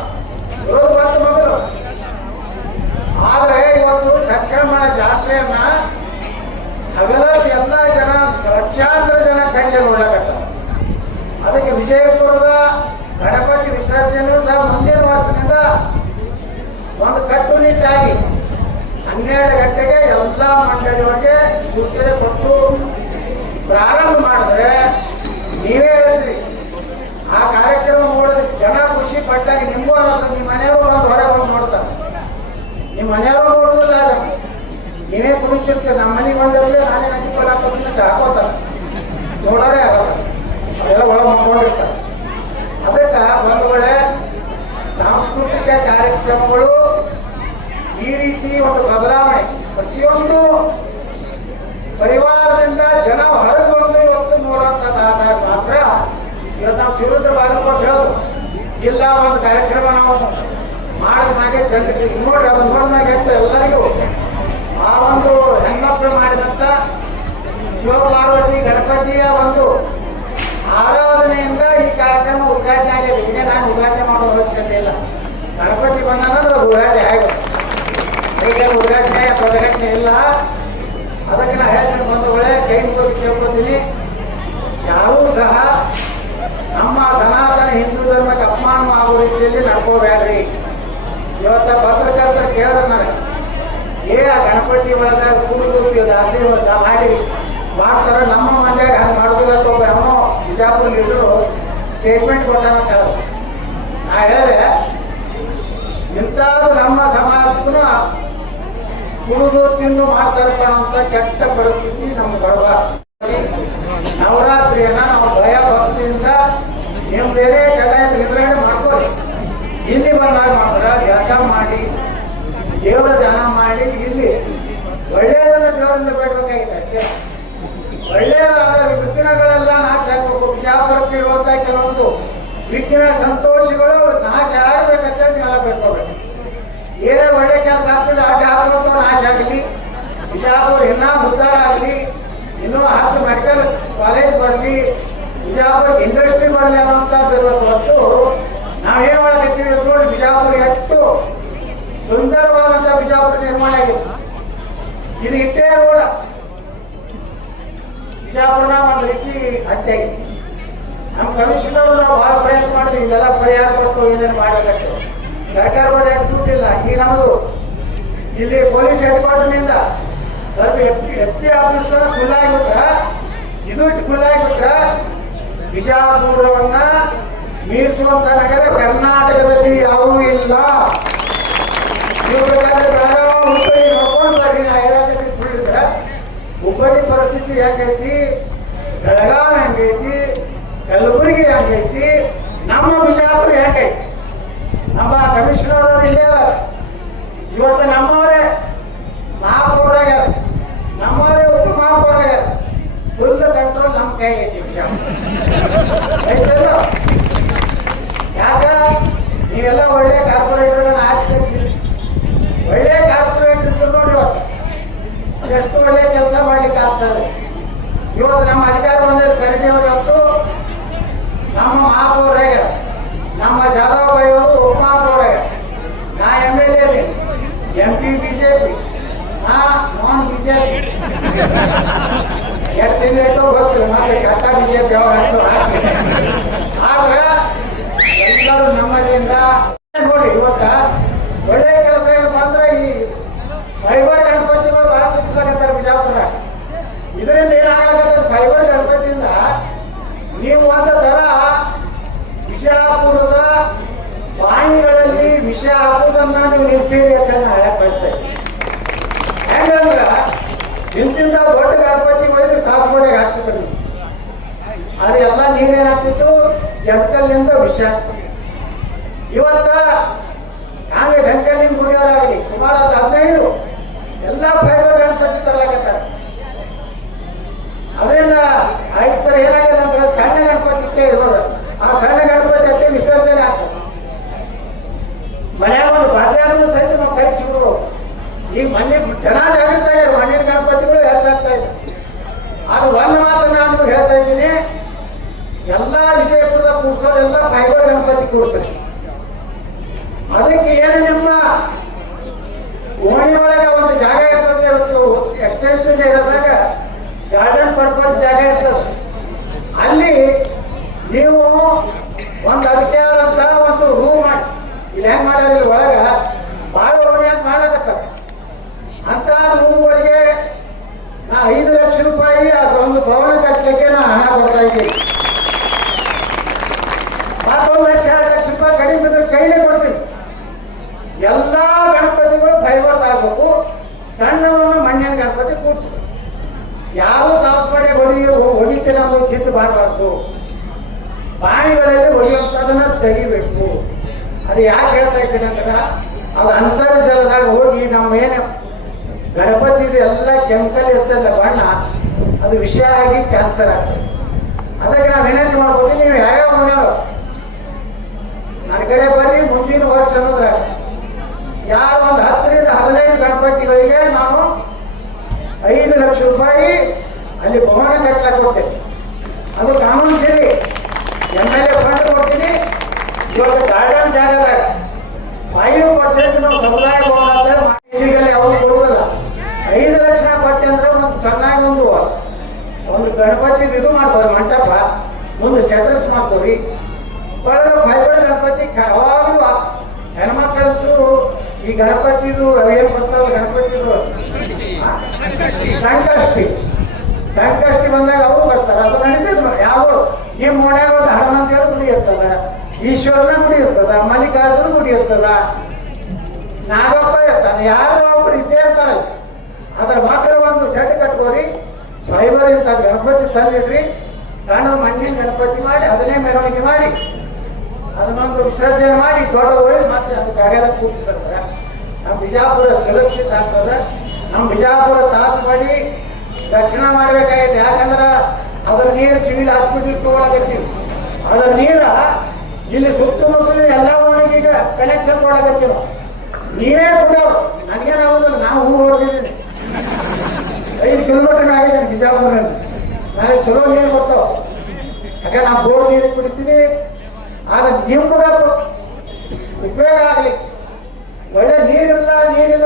ರೋಡ್ ಬಂತು ಮೊದಲು. ಆದ್ರೆ ಇವತ್ತು ಸಂಕ್ರಮಣ ಜಾತ್ರೆಯನ್ನ ಹಗಲ ಎಲ್ಲ ಜನ ಲಕ್ಷಾಂತರ ಜನ ಕಣ್ಣಿಗೆ ನೋಡಕತ್ತ. ಅದಕ್ಕೆ ವಿಜಯಪುರದ ಗಣಪತಿ ವಿಸರ್ಜನೆಯೂ ಸಹ ಮುಂದಿನ ವರ್ಷದಿಂದ ಒಂದು ಕಟ್ಟುನಿಟ್ಟಾಗಿ 12 ಗಂಟೆಗೆ ಎಲ್ಲ ಮಂಡಳಿಗಳಿಗೆ ಸೂಚನೆ ಕೊಟ್ಟು ಪ್ರಾರಂಭ ಮಾಡಿದ್ರೆ ನೀವೇ ಹೇಳ್ತೀರಿ ಆ ಕಾರ್ಯಕ್ರಮ ನೋಡಿದ್ರೆ ಜನ ಖುಷಿ ಪಟ್ಟಾಗ ನಿಮಗೂ ಅನ್ನೋದು ನಿಮ್ಮ ಮನೆಯವರು ಒಂದು ಹೊರಗೆ ಹೋಗಿ ನೋಡ್ತಾರೆ. ನಿಮ್ಮ ಮನೆಯವರು ನೋಡೋದಿಲ್ಲ, ನೀವೇ ಕುಡಿಸಿರ್ತೀರಿ. ನಮ್ಮ ಮನೆಗೆ ಬಂದಿರಲಿ ನಾನೇ ನಂಬಿಕೊಳ್ಳ ಹಾಕೋತಾರೆ, ನೋಡೋರೇ ಆಗಲ್ಲ, ಅದೆಲ್ಲ ಒಳಗೆ ಮಾಡ್ಕೊಂಡಿರ್ತಾರೆ. ಅದಕ್ಕೆ ಒಂದು ವೇಳೆ ಸಾಂಸ್ಕೃತಿಕ ಕಾರ್ಯಕ್ರಮಗಳು ಈ ರೀತಿ ಒಂದು ಬದಲಾವಣೆ ಪ್ರತಿಯೊಂದು ಪರಿವಾರದಿಂದ ಜನ ಹೊರಗೆ ಬಂದು ಇವತ್ತು ನೋಡುವಂಥದ್ದಾದಾಗ ಮಾತ್ರ ಇವತ್ತು ನಾವು ಶಿವರುದ್ರ ಬಾಗಲಕೋಟೆ ಹೇಳೋದು ಇಲ್ಲ. ಒಂದು ಕಾರ್ಯಕ್ರಮ ನಾವು ಮಾಡಿದ ಮ್ಯಾಗೆ ಜನರಿಗೆ ನೋಡಿ ಅದನ್ನು ನೋಡಿದಾಗ ಎಷ್ಟು ಎಲ್ಲರಿಗೂ ಆ ಒಂದು ಹೆಣ್ಮಕ್ಳು ಮಾಡಿದಂಥ ಶಿವಪಾರ್ವತಿ ಗಣಪತಿಯ ಒಂದು ಆರಾಧನೆಯಿಂದ ಈ ಕಾರ್ಯಕ್ರಮ ಉದ್ಘಾಟನೆ ಆಗಿದೆ. ಈಗ ನಾನು ಉದ್ಘಾಟನೆ ಮಾಡೋ ಅವಶ್ಯಕತೆ ಇಲ್ಲ. ಗಣಪತಿ ಬಂದಾನಂದ್ರೆ ಉದ್ಘಾಟನೆ ಆಗುತ್ತೆ. ಈಗ ಉದ್ಘಾಟನೆ ಪ್ರದಘಟನೆ ಇಲ್ಲ. ಅದಕ್ಕೆ ನಾ ಹೇಳ್ತೀನಿ ಬಂಧುಗಳೇ, ಕೈ ಮುಗಿದು ಕೇಳ್ಕೊತೀನಿ, ಯಾರೂ ಸಹ ನಮ್ಮ ಸನಾತನ ಹಿಂದೂ ಧರ್ಮಕ್ಕೆ ಅಪಮಾನ ಆಗೋ ರೀತಿಯಲ್ಲಿ ನಡ್ಕೋಬೇಡ್ರಿ. ಇವತ್ತ ಪತ್ರಕರ್ತರು ಕೇಳಿದ್ರೆ ನನಗೆ ಆ ಗಣಪತಿ ಒಳಗ ಕೂಡುದು ಅದೇ ಮಾಡಿ ಮಾಡ್ತಾರೆ, ನಮ್ಮ ಮಂದ್ಯಾಗ ಹಂಗೆ ಮಾಡೋದಿಲ್ಲ ಅಂತ ಒಬ್ಬ ಅವನು ಬಿಜಾಪುರ ಲೀಡರು ಸ್ಟೇಟ್ಮೆಂಟ್ ಕೊಟ್ಟಾನ ಕೇಳ. ನಾ ಹೇಳಿದೆ ಇಂಥದ್ದು ನಮ್ಮ ಸಮಾಜಕ್ಕೂ ಕುಡಿದು ತಿಂದು ಮಾಡ್ತಾರಪ್ಪ ಅಂತ ಕೆಟ್ಟ ಪರಿಸ್ಥಿತಿ ನಮ್ಗೆ ಬರಬಾರ್ದು. ನವರಾತ್ರಿಯನ್ನ ನಾವು ಭಯ ಭಕ್ತಿಯಿಂದ ನೀವು ಬೇರೆ ಜಗ ನಿರ್ವಹಣೆ ಮಾಡ್ಕೊಳ್ಳಿ. ಇಲ್ಲಿ ಬಂದಾಗ ಮಾತ್ರ ಕೆಲಸ ಮಾಡಿ ದೇವರ ಧ್ಯಾನ ಮಾಡಿ ಇಲ್ಲಿ ಒಳ್ಳೆಯದನ್ನ ದೇವರಿಂದ ಬೇಡಬೇಕಾಗಿದೆ ಅಷ್ಟೇ. ಒಳ್ಳೆಯದಾದ ವಿಘ್ನಗಳೆಲ್ಲ ನಾಶ ಆಗಬೇಕು. ಬಿಜಾಪುರಕ್ಕೆ ಇರುವಂತಹ ಕೆಲವೊಂದು ವಿಘ್ನ ಸಂತೋಷಗಳು ನಾಶ ಆಗಬೇಕಂತ ನಾವೆಲ್ಲ ಬೇಡ್ಕೋಬೇಕು. ಏನೇ ಒಳ್ಳೆ ಕೆಲಸ ಆಗ್ತದೆ ಆ ಜಾಗೃತ ನಾಶ ಆಗಲಿ, ಬಿಜಾಪುರ ಇನ್ನೂ ಉದ್ಧಾರ ಆಗಲಿ, ಇನ್ನೂ 10 ಮೆಡಿಕಲ್ ಕಾಲೇಜ್ ಬರಲಿ, ಬಿಜಾಪುರ ಇಂಡಸ್ಟ್ರಿ ಬರಲಿ ಅನ್ನೋಂಥದ್ದು ಇರೋದು ಹೊತ್ತು ನಾವೇನು ಮಾಡಕತ್ತೀವಿ ನೋಡಿ. ಬಿಜಾಪುರ ಎಷ್ಟು ಸುಂದರವಾದಂಥ ಬಿಜಾಪುರ ನಿರ್ಮಾಣ ಆಗಿದೆ. ಇದು ಇಟ್ಟೇ ಕೂಡ ಬಿಜಾಪುರನ ಒಂದು ರೀತಿ ಹತ್ಯಾಗಿದೆ. ನಮ್ಮ ಕಮಿಷನರ್ ನಾವು ಭಾಳ ಪ್ರಯತ್ನ ಮಾಡಿದ್ವಿ, ಇದೆಲ್ಲ ಪರಿಹಾರ ಕೊಟ್ಟು ಏನೇನು ಮಾಡಬೇಕಷ್ಟು. ಸರ್ಕಾರ ಕೂಡ ದುಡ್ಡಿಲ್ಲ. ಈಗ ನಮ್ಮದು ಇಲ್ಲಿ ಪೊಲೀಸ್ ಹೆಡ್ ಕ್ವಾರ್ಟರ್ನಿಂದ ಸ್ವಲ್ಪ SP ಆಫೀಸ್ ತರ ಖುಲ್ಲಾಗಿಬಿಟ್ರ, ಇದು ಇಟ್ಟು ಖುಲ್ಲಾಗಿಬಿಟ್ರ ಬಿಜಾಪುರವನ್ನ ಮೀರಿಸುವಂತ ನಗರ ಕರ್ನಾಟಕದಲ್ಲಿ ಯಾವೂ ಇಲ್ಲ. ನೀವು ಬೇಕಾದ್ರೆ ಬೆಳಗಾವಿ ಹುಬ್ಬಳ್ಳಿ ನೋಡ್ಕೊಂಡು ಬರ್ರಿ. ನಾ ಹೇಳಕ್ಕೆ ಸುಳ್ಳಿದ್ರೆ ಹುಬ್ಬಳ್ಳಿ ಪರಿಸ್ಥಿತಿ ಹೆಂಗೈತಿ, ಬೆಳಗಾವಿ ಹೆಂಗೈತಿ, ಕಲಬುರಗಿ ಹೆಂಗೈತಿ, ನಮ್ಮ ಬಿಜಾಪುರ ಹೆಂಗೈತಿ. ನಮ್ಮ ಕಮಿಷನರ್ ಅವರು ಇಲ್ಲೇ ಅದಾರ. ಇವತ್ತು ನಮ್ಮವರೇ ಮಹಾಪೌರಾಗ್ಯಾರ, ನಮ್ಮವರೇ ಉಪ ಮಹಾಪೌರಾಗ್ಯಾರ. ಫುಲ್ ಕಂಟ್ರೋಲ್ ನಮ್ಮ ಕೈಗೆ ಐತಿ ಬಿಜಾಪುರ. ಯಾಕ ನೀವೆಲ್ಲ ಒಳ್ಳೆ ಕಾರ್ಪೊರೇಟರ್ಗಳನ್ನ ಆಶ್ರಯಿಸಿರಿ. ಒಳ್ಳೆ ಕಾರ್ಪೊರೇಟರ್ ನೋಡಿ ಇವತ್ತು ಎಷ್ಟು ಒಳ್ಳೆ ಕೆಲಸ ಮಾಡ್ಲಿಕ್ಕೆ ಆಗ್ತದೆ. ಇವತ್ತು ನಮ್ಮ ಅಧಿಕಾರ ಬಂದ ಕರಡಿ ಅವರು ಇವತ್ತು ನಮ್ಮ ಮಹಾಪೌರಾಗ್ಯಾರ, ನಮ್ಮ ಜಾಧವ್ ಭಾಯಿ ಅವರು ಉಪ ಮಹಾಪೌರಾಗ್ಯಾರ. ನಾ MLA, MP ಬಿಜೆಪಿ, ನಾ ನಾನ್ ಬಿಜೆಪಿ. ಎಷ್ಟು ದಿನ ಆಯ್ತೋ ಗೊತ್ತಿಲ್ಲ, ಮತ್ತೆ ಕಟ್ಟ ಬಿಜೆಪಿ ಆದ್ರೆ ಎಲ್ಲರೂ ನಮ್ಮದಿಂದ ನೋಡಿ. ಇವತ್ತ ಒಳ್ಳೆ ಕೆಲಸ ಏನಪ್ಪ ಅಂದ್ರೆ ಈ ಫೈಬರ್ ಗಣಪತಿಗಳು ಭಾಳ ಹೆಚ್ಚಾಗತ್ತಾರೆ ಬಿಜಾಪುರ. ಇದರಿಂದ ಏನಾಗತ್ತೆ, ಫೈಬರ್ ಗಣಪತಿಯಿಂದ ನೀವು ಒಂದು ತರ ಬಿಜಾಪುರದ ಬಾಯಿಗಳಲ್ಲಿ ವಿಷ ಹಾಕುವುದನ್ನ ನೀವು ನಿಲ್ಸಿರಿ ಅಂತ ಹೇಳಕ್ ಬಯಸ್ತೇವೆ. ಹೆಂಗಂದ್ರ ಇಂತಿಂತ ದೊಡ್ಡ ಗಣಪತಿ ಒಯ್ದು ಕಾಸಗೋಡೆಗೆ ಹಾಕ್ತಿದ್ರು. ಅದೆಲ್ಲ ನೀರೇನಾಗ್ತಿತ್ತು, ಕೆಮಿಕಲ್ನಿಂದ ವಿಷ ಆಗ್ತಿತ್ತು. ಇವತ್ತ ಹಂಗೆ ಶಂಕರ್ಲಿಂಗ ಗುಡಿಯವರಾಗಲಿ ಸುಮಾರು 15 ಎಲ್ಲ ಫೈಬರ್ ಗಣಪತಿ ತರಲಾಕತ್ತಾರೆ. ಇಲ್ಲದೆ ಇರೋದಾಗ ಗಾರ್ಡನ್ ಪರ್ಪಸ್ ಜಾಗ ಇರ್ತದೆ. ಅಲ್ಲಿ ನೀವು ಒಂದು ಅದಕ್ಕೆ ಆದಂತ ಒಂದು ರೂಮ್ ಮಾಡಿ ಇಲ್ಲಿ ಹೆಂಗ್ ಮಾಡ್ಯಾರ, ಇಲ್ಲಿ ಒಳಗ ಭಾಳ ಒಳ್ಳೆಯಾಗಿ ಮಾಡ್ಲಕತ್ತ ಅಂತ ರೂಮ್ಗಳಿಗೆ ನಾ 5 ಲಕ್ಷ ರೂಪಾಯಿ ಅದೊಂದು ಭವನ ಕಟ್ಟಲಿಕ್ಕೆ ನಾ ಹಣ ಕೊಡ್ತಾ ಇದ್ದೀನಿ. 1 ಲಕ್ಷ 2 ಲಕ್ಷ ರೂಪಾಯಿ ಕಡಿಮೆ ಬಿದ್ದರೆ ಕೈಲೇ ಕೊಡ್ತೀನಿ. ಎಲ್ಲಾ ಗಣಪತಿಗಳು ಫೈಬರ್ ಆಗ್ಬೇಕು, ಸಣ್ಣವನ್ನು ಮಣ್ಣಿನ ಗಣಪತಿ ಕೂಡಿಸ್ಬೇಕು. ಯಾವ ತಾಸ್ಪಡೆ ಹೊಡಿತೀರ ಅನ್ನೋದು ಚಿಂತೆ ಮಾಡಬಾರ್ದು. ಬಾವಿಗಳಲ್ಲಿ ಹೊಡೆಯುವಂಥದನ್ನ ತೆಗಿಬೇಕು. ಅದು ಯಾಕೆ ಹೇಳ್ತಾ ಇದ್ದೀನಿ ಅಂದ್ರೆ, ಅದು ಅಂತರ್ಜಲದಾಗ ಹೋಗಿ ನಮ್ಮೇನು ಗಣಪತಿ ಎಲ್ಲ ಕೆಮಿಕಲ್ ಇರ್ತದೆ ಬಣ್ಣ, ಅದು ವಿಷ ಆಗಿ ಕ್ಯಾನ್ಸರ್ ಆಗ್ತದೆ. ಅದಕ್ಕೆ ನಾವು ವಿನಂತಿ ಮಾಡ್ಬೋದು, ನೀವು ಯಾವ್ಯಾವ ಮನೆಯವರು ನನ್ನ ಕಡೆ ಬರ್ರಿ. ಮುಂದಿನ ವರ್ಷ ಅನ್ನೋದ್ರ ಯಾರು ಒಂದು 10 ರಿಂದ 15 ಗಣಪತಿಗಳಿಗೆ ನಾನು 5 ಲಕ್ಷ ರೂಪಾಯಿ ಅಲ್ಲಿ ಭವನ ಕಟ್ಟಲಾಕ ಕೊಡ್ತೇನೆ. ಅದು ಕಾನೂನು ಸರಿ, MLA ಫಂಡ್ ಕೊಡ್ತೀನಿ. ಇವಾಗ ಗಾರ್ಡನ್ ಜಾಗದಾಗ 5% ನಾವು ಸಮುದಾಯ ಭವನ ಅಂತ ಯಾವಾಗ ಕೊಡುವುದಿಲ್ಲ. 5 ಲಕ್ಷ ಕೊಟ್ಟೆ ಅಂದ್ರೆ ಒಂದು ಚೆನ್ನಾಗಿ ಒಂದು ಗಣಪತಿ ಇದು ಮಾಡ್ತಾರೆ, ಮಂಟಪ ಮುಂದೆ ಸೆಟರ್ಸ್ ಮಾಡ್ತೀವಿ. ಒಳಗೆ ಫೈಬರ್ ಗಣಪತಿ ಯಾವಾಗಲೂ ಹೆಣ್ಮಕ್ಳಂತೂ ಈ ಗಣಪತಿದು ಏನು ಬರ್ತಾವಲ್ಲ, ಗಣಪತಿದು ಸಂಕಷ್ಟಿ ಬಂದಾಗ ಅವರು ಬರ್ತಾರೆ. ಅದು ನಡೀತದೆ. ಯಾವ ನಿಮ್ಮ ಓಣ್ಯಾಗ ಒಂದು ಹನುಮಂತೇವ್ರ ಗುಡಿ ಇರ್ತದ, ಈಶ್ವರನ ಗುಡಿ ಇರ್ತದ, ಮಲ್ಲಿಕಾರ್ಜುನ ಗುಡಿ ಇರ್ತದ, ನಾಗಪ್ಪ ಇರ್ತಾನೆ, ಯಾರು ಒಬ್ರು ಇದ್ದೇ ಇರ್ತಾರಲ್ಲ. ಅದ್ರ ಮಕ್ಕಳು ಒಂದು ಸೆಟ್ ಕಟ್ಕೋರಿ, ಫೈಬರ್ ಇಂತ ಗಣಪತಿ ತಂದಿಡ್ರಿ, ಸಣ್ಣ ಮಣ್ಣಿನ ಗಣಪತಿ ಮಾಡಿ ಅದನ್ನೇ ಮೆರವಣಿಗೆ ಮಾಡಿ ಅದನ್ನೊಂದು ವಿಸರ್ಜನೆ ಮಾಡಿ ದೊಡ್ಡ ವಯಸ್ಸು ಮತ್ತೆ ಅದಕ್ಕೆ ಅಗೆಲ್ಲ ಕೂಡಿಸ್ತಾರೆ. ನಮ್ಮ ಬಿಜಾಪುರ ಸುರಕ್ಷಿತ ಆಗ್ತದೆ. ನಮ್ಮ ಬಿಜಾಪುರ ತಾಸು ರಕ್ಷಣೆ ಮಾಡ್ಬೇಕಾಗಿದೆ. ಯಾಕಂದ್ರೆ ಅದ್ರ ನೀರು ಸಿವಿಲ್ ಹಾಸ್ಪಿಟಲ್ ತಗೊಳಕತ್ತೀವಿ. ಅದ್ರ ನೀರ ಇಲ್ಲಿ ಸುತ್ತಮುತ್ತಲ ಎಲ್ಲ ಊರಿಗೆ ಈಗ ಕನೆಕ್ಷನ್ ಕೊಡಕತ್ತೀವಿ. ನೀವೇ ಕೊಡೋರು, ನನಗೇನಾಗುದಿಲ್ಲ. ನಾವು ಹೂ ಹೊರಗಿದ್ದೀನಿ, 5 ಕಿಲೋಮೀಟರ್ ಆಗಿದ್ದೇನೆ ಬಿಜಾಪುರಲ್ಲಿ. ನನಗೆ ಚಲೋ ನೀರು ಬರ್ತಾವ. ಯಾಕೆ ನಾವು ಬೋರ್ ನೀರು ಕುಡಿತೀವಿ. ಆದ್ರೆ ನಿಮ್ಗೆ ಉಪಯೋಗ ಆಗಲಿ. ಒಳ್ಳೆ ನೀರಿಲ್ಲ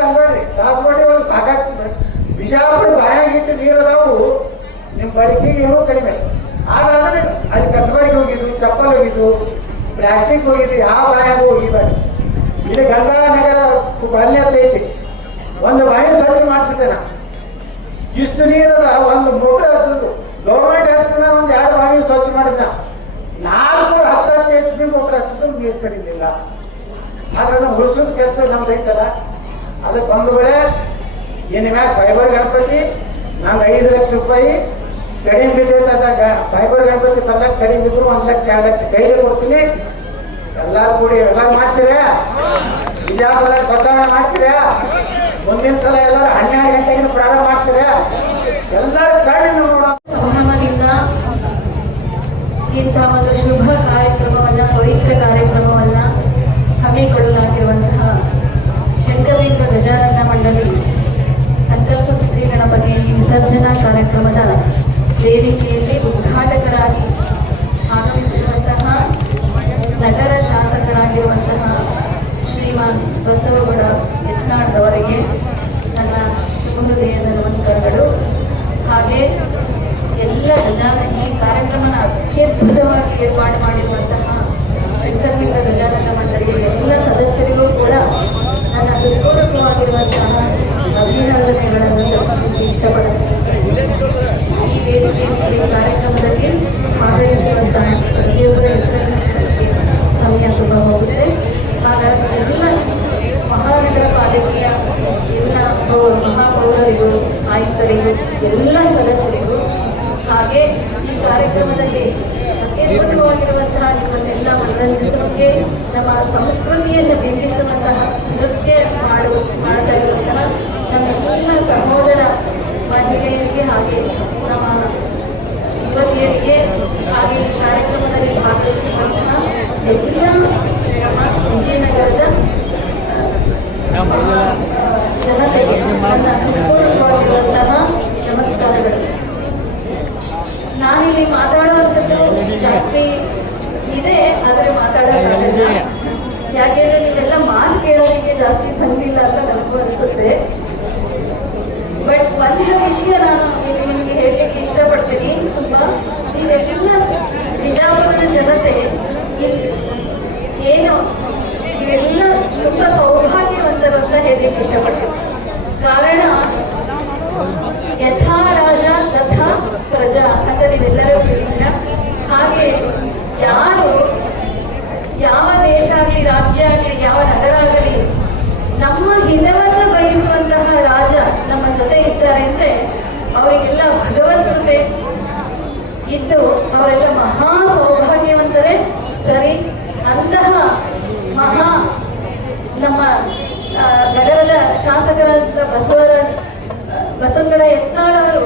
ಅನ್ಬೇಡ್ರಿ. ದಾಸವಾಡಿ ಒಂದು ಸಾಕಾಗ್ತದೆ. ಬಿಜಾಪುರ ಬಾಯಾಗಿಟ್ಟು ನೀರು ಅದಾವು, ನಿಮ್ಮ ಬಳಕೆಗೆ ಏನೂ ಕಡಿಮೆ. ಆದ್ರೆ ಅದನ್ನ ಅಲ್ಲಿ ಕಸಬರಿಗೆ ಹೋಗಿದ್ದು, ಚಪ್ಪಲ್ ಹೋಗಿದ್ದು, ಪ್ಲಾಸ್ಟಿಕ್ ಹೋಗಿದ್ದು, ಯಾವ ಬಾಯಾಗೂ ಹೋಗಿಬೇಡಿ. ಇಲ್ಲಿ ಗಂಗಾನಗರ ಅಲ್ಲಿ ಅಂತ ಐತಿ, ಒಂದು ಬಾಯಿ ಸ್ವಚ್ಛ ಮಾಡಿಸಿದ್ದೆ ನಾ. ಇಷ್ಟು ನೀರದ ಒಂದು ಮೋಟರ್ ಹಚ್ಚೋದು. ಗೌರ್ಮೆಂಟ್ ಹಾಸ್ಪಿಟಲ್ ಒಂದು 2 ಬಾವಿ ಸ್ವಚ್ಛ ಮಾಡಿದ್ದ. 410 HP ಮೋಟರ್ ಹಚ್ಚಿದ್ರು ನೀರು ಸರಿಲಿಲ್ಲ. ಆದ್ರೆ ಅದನ್ನು ಉಳಿಸೋದು ಕೆಲಸ ನಮ್ದು ಐತಲ್ಲ. ಅದಕ್ಕೆ ಒಂದು ವೇಳೆ ಇನ್ನು ಮ್ಯಾಗ ಫೈಬರ್ ಗಣಪತಿ ನಂಗೆ 5 ಲಕ್ಷ ರೂಪಾಯಿ ಕಡಿಮೆ ಬಿದ್ದಾಗ ಫೈಬರ್ ಗಣಪತಿ ತರಕ್ಕೆ ಕಡಿಮೆ ಬಿದ್ದು 1 ಲಕ್ಷ 2 ಲಕ್ಷ ಕೈಗೆ ಕೊಡ್ತೀನಿ. ಎಲ್ಲರೂ ಕೂಡಿ ಎಲ್ಲ ಮಾಡ್ತೀರಾ? ಬಿಜಾಪುರ ಬದಲಾವಣೆ ಮಾಡ್ತೀರಾ? ಮುಂದಿನ ಸಲ ಎಲ್ಲರೂ 12 ಗಂಟೆಗೆ ಪ್ರಾರಂಭ ಮಾಡ್ತೀರಾ? ಎಲ್ಲರೂ ಕಡಿಮೆ ನೋಡೋಣ. ಸಂಭ್ರಮದಿಂದ ಇಂತಹ ಒಂದು ಶುಭ ಕಾರ್ಯಕ್ರಮವನ್ನ, ಪವಿತ್ರ ಕಾರ್ಯಕ್ರಮವನ್ನ ಹಮ್ಮಿಕೊಳ್ಳಲಾಗಿರುವಂತಹ ಶಂಕರಲಿಂಗ ಗಜಾನನ ಮಂಡಳಿ ಸಂಕಲ್ಪ ಸಿದ್ಧಿ ಗಣಪತಿ ವಿಸರ್ಜನಾ ಕಾರ್ಯಕ್ರಮದ ವೇದಿಕೆಯಲ್ಲಿ ಉದ್ಘಾಟಕರಾಗಿ ಆಗಮಿಸಿರುವಂತಹ ನಗರ ಶಾಸಕರಾಗಿರುವಂತಹ ಶ್ರೀಮಾನ್ ಬಸವಗೌಡ ಯತ್ನಾಳ್ ನನ್ನ ಶುಭ ಹೃದಯದ ನಮಸ್ಕಾರಗಳು. ಹಾಗೆ ಎಲ್ಲ ಈ ಕಾರ್ಯಕ್ರಮನ ಅತ್ಯದ್ಭುತವಾಗಿ ಏರ್ಪಾಡು ಮಾಡಿರುವಂತಹ ಶಂಕರಲಿಂಗ ಗಜಾನನ ಮಂಡಳಿಯ ಎಲ್ಲ ಸದಸ್ಯರಿಗೂ ಕೂಡ ನನ್ನ ಹೃತ್ಪೂರ್ವಕವಾಗಿರುವಂತಹ ಅಭಿನಂದನೆಗಳನ್ನು ಸಲ್ಲಿಸಲಿಕ್ಕೆ ಇಷ್ಟಪಡುತ್ತೇನೆ. ಈ ವೇದಿಕೆಯಲ್ಲಿ ಕಾರ್ಯಕ್ರಮದಲ್ಲಿ ಭಾಗವಹಿಸುವಂತಹ ಪ್ರತಿಯೊಬ್ಬರ ಹೆಸರನ್ನು ಸಮಯ ತುಂಬ ಹೋಗುತ್ತೆ. ಹಾಗಾಗಿ ಎಲ್ಲ ಮಹಾನಗರ ಪಾಲಿಕೆಯ ಎಲ್ಲ ಮಹಾಪೌರರಿಗೂ, ಆಯುಕ್ತರಿಗೂ, ಎಲ್ಲ ಸದಸ್ಯರಿಗೂ, ಹಾಗೆ ಈ ಕಾರ್ಯಕ್ರಮದಲ್ಲಿ ಅತ್ಯದ್ಭುತವಾಗಿರುವಂತಹ ನಿಮ್ಮನ್ನೆಲ್ಲ ಮನರಂಜಿಸುವಂತೆ ನಮ್ಮ ಸಂಸ್ಕೃತಿಯನ್ನು ಬಿಂಬಿಸುವಂತಹ ನೃತ್ಯ ಮಾಡ್ತಾ ಇರುವಂತಹ ನಮ್ಮೆಲ್ಲ ಸಹೋದರ ಮಹಿಳೆಯರಿಗೆ ಹಾಗೆ ನಮ್ಮ ಯುವತಿಯರಿಗೆ, ಹಾಗೆ ಈ ಕಾರ್ಯಕ್ರಮದಲ್ಲಿ ಭಾಗವಹಿಸುವಂತಹ ಎಲ್ಲ ವಿಜಯನಗರದ ಜನತೆಗೆ ನನ್ನ ಹೃತ್ಪೂರ್ವಕವಾಗಿರುವಂತಹ ನಮಸ್ಕಾರಗಳು. ನಾನಿಲ್ಲಿ ಮಾತಾಡುವಂಥದ್ದು ಜಾಸ್ತಿ ಇದೆ, ಆದರೆ ಮಾತಾಡೋಕ್ಕಾಗಲ್ಲ. ಯಾಕೆಂದ್ರೆ ನೀವೆಲ್ಲ ಮಾತು ಕೇಳೋದಕ್ಕೆ ಜಾಸ್ತಿ ಬಂದಿಲ್ಲ ಅಂತ ನನಗೂ ಅನಿಸುತ್ತೆ. ಬಟ್ ಒಂದು ವಿಷಯ ನಾನು ನಿಮಗೆ ಹೇಳಲಿಕ್ಕೆ ಇಷ್ಟಪಡ್ತೀನಿ. ತುಂಬಾ ನೀವೆಲ್ಲ ಬಿಜಾಪುರದ ಜನತೆ ಏನು ಇವೆಲ್ಲ ತುಂಬಾ ಸೌಭಾಗ್ಯವಂತರು ಅಂತ ಹೇಳಲಿಕ್ಕೆ ಇಷ್ಟಪಡ್ತೀನಿ. ಕಾರಣ ಯಥಾ ರಾಜ ತಥಾ ಪ್ರಜಾ ಅಂತ ನೀವೆಲ್ಲರೂ ಕೇಳಿದ್ರ. ಹಾಗೆ ಯಾರು ಯಾವ ದೇಶ ಆಗಲಿ, ರಾಜ್ಯ ಆಗಲಿ, ಯಾವ ನಗರ ಆಗಲಿ ನಮ್ಮ ಹಿತವನ್ನು ಬಯಸುವಂತಹ ರಾಜ ನಮ್ಮ ಜೊತೆ ಇದ್ದಾರೆ ಅಂದ್ರೆ ಅವರಿಗೆಲ್ಲ ಭಗವಂತರು ಇದ್ದು ಅವರೆಲ್ಲ ಮಹಾ ಸೌಭಾಗ್ಯವಂತರೇ ಸರಿ. ಅಂತಹ ಮಹಾ ನಮ್ಮ ನಗರದ ಶಾಸಕರಾದ ಬಸವಗಡ ಯತ್ನಾಳ್ ಅವರು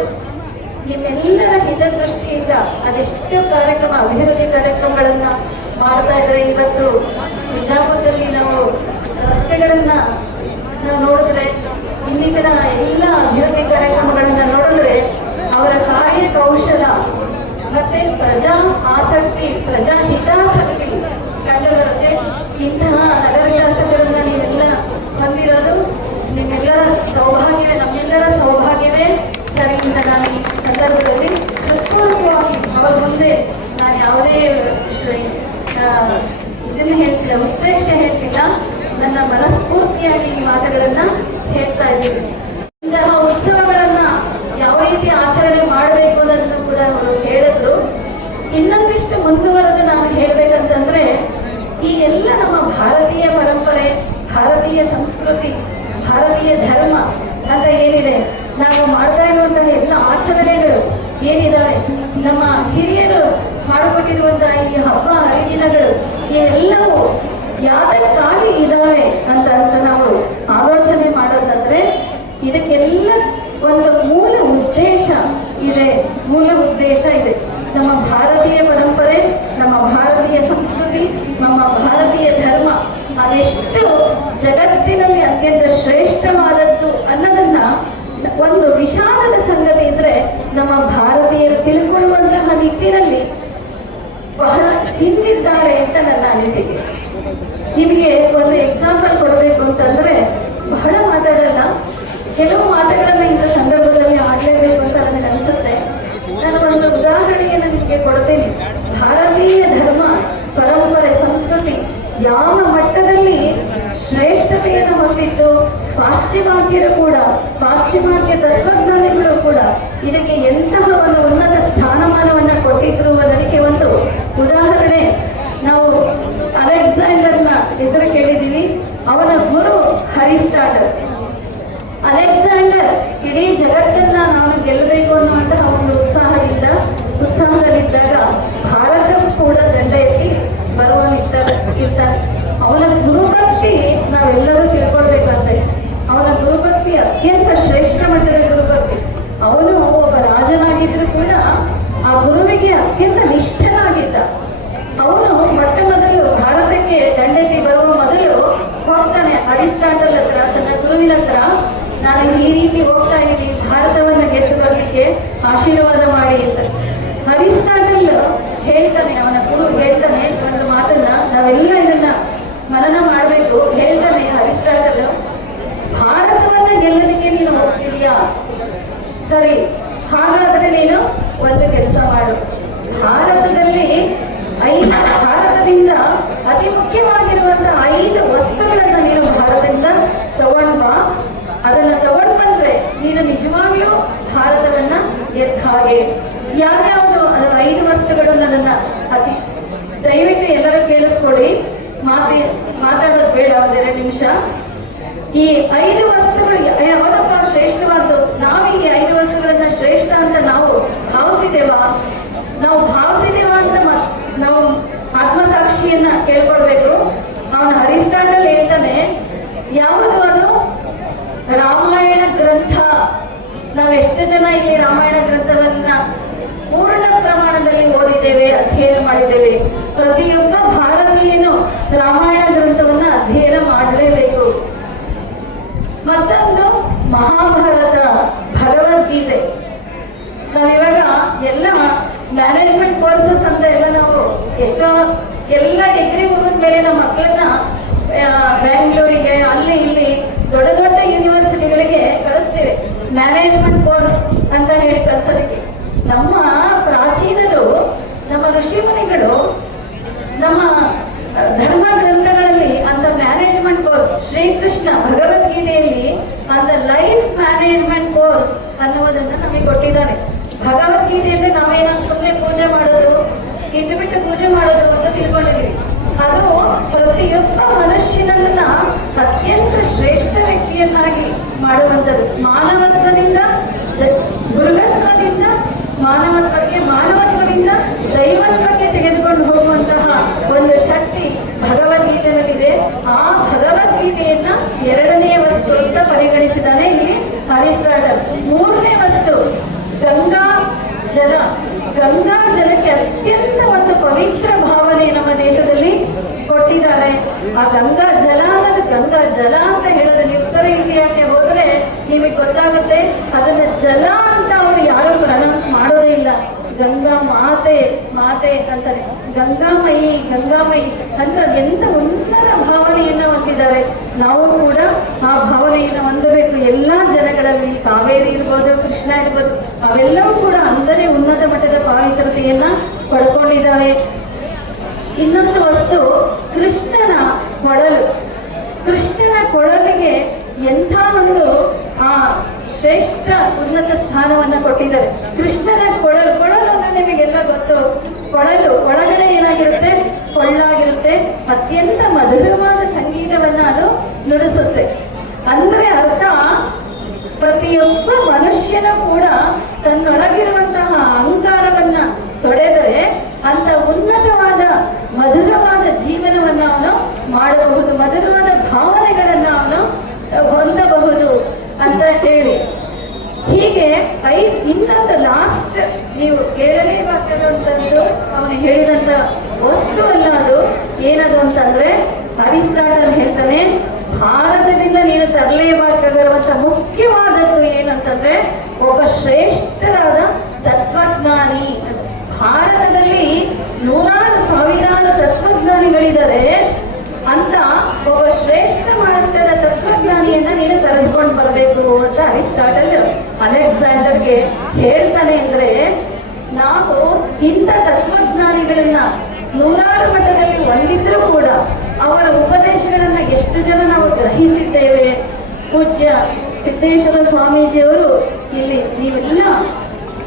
ನಿಮ್ಮೆಲ್ಲರ ಹಿತದೃಷ್ಟಿಯಿಂದ ಅದೆಷ್ಟು ಕಾರ್ಯಕ್ರಮ, ಅಭಿವೃದ್ಧಿ ಕಾರ್ಯಕ್ರಮಗಳನ್ನ ಮಾಡ್ತಾ ಇದ್ದಾರೆ. ಇವತ್ತು ಬಿಜಾಪುರದಲ್ಲಿ ನಾವು ರಸ್ತೆಗಳನ್ನ ನಾವು ನೋಡಿದ್ರೆ, ಇನ್ನಿತರ ಎಲ್ಲ ಅಭಿವೃದ್ಧಿ ಕಾರ್ಯಕ್ರಮಗಳನ್ನ ನೋಡಿದ್ರೆ ಅವರ ಕಾರ್ಯಕೌಶಲ ಮತ್ತೆ ಪ್ರಜಾ ಆಸಕ್ತಿ, ಪ್ರಜಾ ಹಿತಾಸಕ್ತಿ ಕಂಡು ಬರುತ್ತೆ. ಇಂತಹ ನಗರ ಶಾಸಕರನ್ನ ನೀವೆಲ್ಲ ಹೊಂದಿರೋದು ನಿಮ್ಮೆಲ್ಲರ ಸೌಭಾಗ್ಯವೇ, ನಮ್ಮೆಲ್ಲರ ಸೌಭಾಗ್ಯವೇ ಸರಿ ಅಂತ ನಾನು ಈ ಸಂದರ್ಭದಲ್ಲಿ ಹೃತ್ಪೂರ್ವಕವಾಗಿ ಅವರ ಮುಂದೆ ನಾನು ಯಾವುದೇ ಇದನ್ನು ಹೇಳ್ತಿಲ್ಲ, ಉದ್ದೇಶ ಹೇಳ್ತಿಲ್ಲ, ನನ್ನ ಮನಸ್ಫೂರ್ತಿಯಾಗಿ ಈ ಮಾತುಗಳನ್ನ ಹೇಳ್ತಾ ಇದ್ದೀನಿ. ಇಂತಹ ಉತ್ಸವಗಳನ್ನ ಯಾವ ರೀತಿ ಆಚರಣೆ ಮಾಡಬೇಕು ಅನ್ನೋದನ್ನು ಕೂಡ ಅವರು ಹೇಳಿದ್ರು. ಇನ್ನೊಂದಿಷ್ಟು ಮುಂದುವರೆದು ನಾನು ಹೇಳ್ಬೇಕಂತಂದ್ರೆ, ಈ ಎಲ್ಲ ನಮ್ಮ ಭಾರತೀಯ ಪರಂಪರೆ, ಭಾರತೀಯ ಸಂಸ್ಕೃತಿ, ಭಾರತೀಯ ಧರ್ಮ ಅಂತ ಏನಿದೆ, ನಾವು ಮಾಡ್ತಾ ಇರುವಂತಹ ಎಲ್ಲ ಆಚರಣೆಗಳು ಏನಿದಾವೆ, ನಮ್ಮ ಹಿರಿಯರು ಮಾಡಿಕೊಟ್ಟಿರುವಂತಹ ಈ ಹಬ್ಬ ಹರಿದಿನಗಳು ಎಲ್ಲವೂ ಯಾವ್ದಕ್ಕಾಗಿ ಇದಾವೆ ಅಂತ ನಾವು ಆಲೋಚನೆ ಮಾಡೋದಂದ್ರೆ, ಇದಕ್ಕೆಲ್ಲ ಒಂದು ಮೂಲ ಉದ್ದೇಶ ಇದೆ. ನಮ್ಮ ಭಾರತೀಯ ಪರಂಪರೆ, ನಮ್ಮ ಭಾರತೀಯ ಸಂಸ್ಕೃತಿ, ನಮ್ಮ ಭಾರತೀಯ ಧರ್ಮ ಅದೆಷ್ಟು ಜಗತ್ತಿನಲ್ಲಿ ಅತ್ಯಂತ ಶ್ರೇಷ್ಠವಾದದ್ದು ಅನ್ನೋದನ್ನ ಒಂದು ವಿಷಾದದ ಸಂಗತಿ ಇದ್ರೆ ನಮ್ಮ ಭಾರತೀಯರು ತಿಳ್ಕೊಳ್ಳುವಂತಹ ನಿಟ್ಟಿನಲ್ಲಿ ಬಹಳ ಹಿಂದಿದ್ದಾರೆ ಅಂತ ನನ್ನ ಅನಿಸಿಕೆ. ನಿಮಗೆ ಒಂದು ಎಕ್ಸಾಂಪಲ್ ಕೊಡಬೇಕು ಅಂತಂದ್ರೆ, ಬಹಳ ಮಾತಾಡಲ್ಲ, ಕೆಲವು ಮಾತುಗಳನ್ನ ಇಂಥ ಸಂದರ್ಭದಲ್ಲಿ ಆಡಲೇಬೇಕು ಅಂತ ನನಗೆ ಅನಿಸುತ್ತೆ. ನಾನು ಒಂದು ಉದಾಹರಣೆಯನ್ನು ನಿಮಗೆ ಕೊಡ್ತೇನೆ. ಭಾರತೀಯ ಧರ್ಮ, ಪರಂಪರೆ, ಸಂಸ್ಕೃತಿ ಯಾವ ಮಟ್ಟದಲ್ಲಿ ಶ್ರೇಷ್ಠತೆಯನ್ನು ಹೊಂದಿದ್ದು, ಪಾಶ್ಚಿಮಾತ್ಯರು ಕೂಡ, ಪಾಶ್ಚಿಮಾತ್ಯ ತತ್ವಜ್ಞಾನಿಗಳು ಕೂಡ ಇದಕ್ಕೆ ಎಂತಹ ಒಂದು ಉನ್ನತ ಸ್ಥಾನಮಾನವನ್ನ ಕೊಟ್ಟಿದ್ರು ಅನ್ನೋದಕ್ಕೆ ಒಂದು ಉದಾಹರಣೆ. ನಾವು ಅಲೆಕ್ಸಾಂಡರ್ನ ಹೆಸರು ಕೇಳಿದ್ದೀವಿ. ಅವನ ಗುರು ಅರಿಸ್ಟಾಟಲ್. ಅಲೆಕ್ಸಾಂಡರ್ ಇಡೀ ಜಗತ್ತನ್ನ ನಾನು ಗೆಲ್ಲಬೇಕು ಅನ್ನುವಂತಹ ಒಂದು ಉತ್ಸಾಹದಲ್ಲಿದ್ದಾಗ ಭಾರತಕ್ಕೂ ಕೂಡ ದಂಡ ಎತ್ತಿ ಬರುವನಿರ್ತಾನೆ. ಅವನ ಗುರುಭಕ್ತಿ ನಾವೆಲ್ಲರೂ ತಿಳ್ಕೊಳ್ಬೇಕಂತೆ. ಅವನ ಗುರುಭಕ್ತಿ ಅತ್ಯಂತ ಶ್ರೇಷ್ಠ ಮಟ್ಟದ ಗುರುಭಕ್ತಿ. ಅವನು ಒಬ್ಬ ರಾಜನಾಗಿದ್ರು ಕೂಡ ಆ ಗುರುವಿಗೆ ಅತ್ಯಂತ ನಿಷ್ಠನಾಗಿದ್ದ. ಅವನು ಮೊಟ್ಟ ಮೊದಲು ಭಾರತಕ್ಕೆ ದಂಡೆತ್ತಿ ಬರುವ ಮೊದಲು ಹೋಗ್ತಾನೆ ಅರಿಸ್ಟಾಟಲ್ ಹತ್ರ, ತನ್ನ ಗುರುವಿನ ಹತ್ರ, ನಾನು ಈ ರೀತಿ ಹೋಗ್ತಾ ಇದ್ದೀನಿ, ಭಾರತವನ್ನ ಗೆದ್ದು ಬರಲಿಕ್ಕೆ ಆಶೀರ್ವಾದ ಮಾಡಿ ಅಂತ. ಅರಿಸ್ಟಾಟಲ್ ಹೇಳ್ತಾನೆ, ಅವನ ಗುರು ಹೇಳ್ತಾನೆ ಒಂದು ಮಾತನ್ನ, ನಾವೆಲ್ಲ ಇದನ್ನ ಮನನ ಮಾಡಬೇಕು. ಹೇಳ್ತಾನೆ ಅರಿಸ್ಟಾಟಲ್, ಭಾರತವನ್ನ ಗೆಲ್ಲೋದಕ್ಕೆ ನೀನು ಹೋಗ್ತಿದ್ಯಾ, ಸರಿ, ಹಾಗಾದ್ರೆ ನೀನು ಒಂದು ಕೆಲಸ ಮಾಡು. ಭಾರತದಿಂದ ಅತಿ ಮುಖ್ಯವಾಗಿರುವಂತಹ 5 ವಸ್ತುಗಳನ್ನ ನೀನು ಭಾರತದಿಂದ ತಗೊಂಡ್ ಬಾ. ಅದನ್ನ ತಗೊಂಡ್ ಬಂದ್ರೆ ನೀನು ನಿಜವಾಗ್ಲೂ ಭಾರತವನ್ನ ಎದ್ದ ಹಾಗೆ. ಯಾವ್ಯಾವುದು ಅದು 5 ವಸ್ತುಗಳು? ನನ್ನನ್ನ ದಯವಿಟ್ಟು ಎಲ್ಲರೂ ಕೇಳಿಸ್ಕೊಳ್ಳಿ, ಮಾತಾಡೋದು ಬೇಡ, ಒಂದೆರಡು ನಿಮಿಷ. ಈ 5 ವಸ್ತುಗಳು ಯಾವದಪ್ಪ ಶ್ರೇಷ್ಠವಾದ್ದು? ನಾವು ಈ 5 ವಸ್ತುಗಳನ್ನ ಶ್ರೇಷ್ಠ ಅಂತ ನಾವು ಭಾವಿಸಿದೇವಾ ಅಂತ ನಾವು ಆತ್ಮಸಾಕ್ಷಿಯನ್ನ ಕೇಳ್ಕೊಳ್ಬೇಕು. ಅವನು ಅರಿಸ್ಟಾಟಲ್ ಹೇಳ್ತಾನೆ, ಯಾವುದು ಅದು? ರಾಮಾಯಣ ಗ್ರಂಥ. ನಾವೆಷ್ಟು ಜನ ಇಲ್ಲಿ ರಾಮಾಯಣ ಗ್ರಂಥವನ್ನ ಪೂರ್ಣ ಪ್ರಮಾಣದಲ್ಲಿ ಓದಿದ್ದೇವೆ, ಅಧ್ಯಯನ ಮಾಡಿದ್ದೇವೆ. ಪ್ರತಿಯೊಬ್ಬ ಭಾರತೀಯನು ರಾಮಾಯಣ ಗ್ರಂಥವನ್ನ ಅಧ್ಯಯನ ಮಾಡಲೇಬೇಕು. ಮತ್ತೊಂದು ಮಹಾಭಾರತ, ಭಗವದ್ಗೀತೆ. ನಾವಿವಾಗ ಎಲ್ಲ ಮ್ಯಾನೇಜ್ಮೆಂಟ್ ಕೋರ್ಸಸ್ ಅಂತ ಎಲ್ಲ ನಾವು ಎಲ್ಲ ಡಿಗ್ರಿ ಮುಗಿದ ಮೇಲೆ ನಮ್ಮ ಮಕ್ಕಳನ್ನ ಬ್ಯಾಂಗ್ಳೂರಿಗೆ, ಅಲ್ಲಿ ಇಲ್ಲಿ ದೊಡ್ಡ ದೊಡ್ಡ ಯೂನಿವರ್ಸಿಟಿಗಳಿಗೆ ಕಳಿಸ್ತೇವೆ. ಮ್ಯಾನೇಜ್ಮೆಂಟ್ ಕೋರ್ಸ್ ಅಂತ ಹೇಳಿ ಕಲ್ಸೋದಕ್ಕೆ. ನಮ್ಮ ಪ್ರಾಚೀನರು, ನಮ್ಮ ಋಷಿ ಮುನಿಗಳು, ನಮ್ಮ ಧರ್ಮ ಗ್ರಂಥಗಳಲ್ಲಿ ಅಂತ ಮ್ಯಾನೇಜ್ಮೆಂಟ್ ಕೋರ್ಸ್, ಶ್ರೀಕೃಷ್ಣ ಭಗವದ್ಗೀತೆಯಲ್ಲಿ ಅಂತ ಲೈಫ್ ಮ್ಯಾನೇಜ್ಮೆಂಟ್ ಕೋರ್ಸ್ ಅನ್ನುವುದನ್ನ ನಮಗೆ ಕೊಟ್ಟಿದ್ದಾರೆ. ಭಗವದ್ಗೀತೆಯಲ್ಲಿ ನಾವೇನಾದ್ರು ಸುಮ್ಮನೆ ಪೂಜೆ ಮಾಡೋದು, ಇಟ್ಟು ಬಿಟ್ಟು ಪೂಜೆ ಮಾಡೋದು ಅಂತ ತಿಳ್ಕೊಂಡಿದ್ದೀವಿ. ಅದು ಪ್ರತಿಯೊಬ್ಬ ಮನುಷ್ಯನನ್ನ ಅತ್ಯಂತ ಶ್ರೇಷ್ಠ ವ್ಯಕ್ತಿಯನ್ನಾಗಿ ಮಾಡುವಂಥದ್ದು. ಮಾನವತ್ವದಿಂದ ಮೃಗತ್ವದಿಂದ ಮಾನವತ್ವದಿಂದ ದೈವತ್ವಕ್ಕೆ ತೆಗೆದುಕೊಂಡು ಹೋಗುವಂತಹ ಒಂದು ಶಕ್ತಿ ಭಗವದ್ಗೀತೆಯಲ್ಲಿದೆ. ಆ ಭಗವದ್ಗೀತೆಯನ್ನ ಎರಡನೆಯ ವಸ್ತು ಅಂತ ಪರಿಗಣಿಸಿದಾನೆ ಇಲ್ಲಿ ಅರಿಸ್ಟಾಟಲ್. ಮೂರನೇ ವಸ್ತು ಗಂಗಾ ಜಲ. ಗಂಗಾ ಜಲಕ್ಕೆ ಅತ್ಯಂತ ಒಂದು ಪವಿತ್ರ ಭಾವನೆ ನಮ್ಮ ದೇಶದಲ್ಲಿ ಕೊಟ್ಟಿದ್ದಾರೆ. ಆ ಗಂಗಾ ಜಲ ಅನ್ನೋದು ಗಂಗಾ ಜಲ ಅಂತ ಹೇಳೋದ್ರಲ್ಲಿ ಉತ್ತರ ಇಂಡಿಯಾಕ್ಕೆ ಹೋದ್ರೆ ನಿಮಗೆ ಗೊತ್ತಾಗುತ್ತೆ, ಅದನ್ನ ಜಲ ಅಂತ ಅವರು ಯಾರು ಪ್ರನೌನ್ಸ್ ಮಾಡೋದೇ ಇಲ್ಲ. ಗಂಗಾ ಮಾತೆ ಮಾತೆ ಅಂತಾರೆ. ಗಂಗಾಮಯಿ ಗಂಗಾಮಯಿ ಅಂದ್ರೆ ಎಂತ ಉನ್ನತ ಭಾವನೆಯನ್ನ ಹೊಂದಿದ್ದಾರೆ. ನಾವು ಕೂಡ ಆ ಭಾವನೆಯನ್ನ ಹೊಂದಬೇಕು. ಎಲ್ಲಾ ಜನಗಳಲ್ಲಿ ಕಾವೇರಿ ಇರ್ಬೋದು, ಕೃಷ್ಣ ಇರ್ಬೋದು, ಅವೆಲ್ಲವೂ ಕೂಡ ಅಂದರೆ ಉನ್ನತ ಮಟ್ಟದ ಪಾವಿತ್ರತೆಯನ್ನ ಪಡ್ಕೊಂಡಿದ್ದಾರೆ. ಇನ್ನೊಂದು ವಸ್ತು ಕೃಷ್ಣನ ಕೊಳಲು. ಕೃಷ್ಣನ ಕೊಳಲಿಗೆ ಎಂಥ ಒಂದು ಆ ಶ್ರೇಷ್ಠ ಉನ್ನತ ಸ್ಥಾನವನ್ನ ಕೊಟ್ಟಿದ್ದಾರೆ. ಕೃಷ್ಣನ ಕೊಳಲು ಅಂದ್ರೆ ನಿಮಗೆಲ್ಲ ಗೊತ್ತು. ಕೊಳಲು ಒಳಗಡೆ ಏನಾಗಿರುತ್ತೆ, ಕೊಳ್ಳಾಗಿರುತ್ತೆ. ಅತ್ಯಂತ ಮಧುರವಾದ ಸಂಗೀತವನ್ನ ಅದು ನುಡಿಸುತ್ತೆ. ಅಂದ್ರೆ ಅರ್ಥ, ಪ್ರತಿಯೊಬ್ಬ ಮನುಷ್ಯನ ಕೂಡ ತನ್ನೊಳಗಿರುವಂತಹ ಅಹಂಕಾರವನ್ನ ತೊಡೆದರೆ ಅಂತ ಉನ್ನತವಾದ ಮಧುರವಾದ ಜೀವನವನ್ನ ಅವನು ಮಾಡಬಹುದು, ಮಧುರವಾದ ಭಾವನೆಗಳನ್ನ ಅವನು ಹೊಂದಬಹುದು ಅಂತ ಹೇಳಿ. ಹೀಗೆ ಇನ್ನೊಂದು ಲಾಸ್ಟ್ ನೀವು ಕೇಳಲೇಬೇಕಾದಂಥದ್ದು ಅವನು ಹೇಳಿದಂತ ವಸ್ತು ಅಲ್ಲ, ಅದು ಏನದು ಅಂತಂದ್ರೆ ಅರಿಸ್ಟಾಟಲ್ ಹೇಳ್ತಾನೆ, ಭಾರತದಿಂದ ನೀನು ತರಲೇಬೇಕಾಗಿರುವಂತ ಮುಖ್ಯವಾದದ್ದು ಏನಂತಂದ್ರೆ ಒಬ್ಬ ಶ್ರೇಷ್ಠರಾದ ತತ್ವಜ್ಞಾನಿ. ಭಾರತದಲ್ಲಿ ನೂರಾರು ಸಾವಿರಾರು ತತ್ವಜ್ಞಾನಿಗಳಿದ್ದಾರೆ ಅಂತ ಒಬ್ಬ ಶ್ರೇಷ್ಠ ಮಟ್ಟದ ತತ್ವಜ್ಞಾನಿಯನ್ನ ನೀನು ಕರೆದುಕೊಂಡು ಬರಬೇಕು ಅಂತ ಅರಿಸ್ಟಾಟಲ್ ಅಲೆಕ್ಸಾಂಡರ್ಗೆ ಹೇಳ್ತಾನೆ. ಅಂದ್ರೆ ನಾವು ಇಂಥ ತತ್ವಜ್ಞಾನಿಗಳನ್ನ ನೂರಾರು ಮಟ್ಟದಲ್ಲಿ ಹೊಂದಿದ್ರೂ ಕೂಡ ಅವರ ಉಪದೇಶಗಳನ್ನ ಎಷ್ಟು ಜನ ನಾವು ಗ್ರಹಿಸಿದ್ದೇವೆ. ಪೂಜ್ಯ ಸಿದ್ದೇಶ್ವರ ಸ್ವಾಮೀಜಿಯವರು ಇಲ್ಲಿ ನೀವೆಲ್ಲ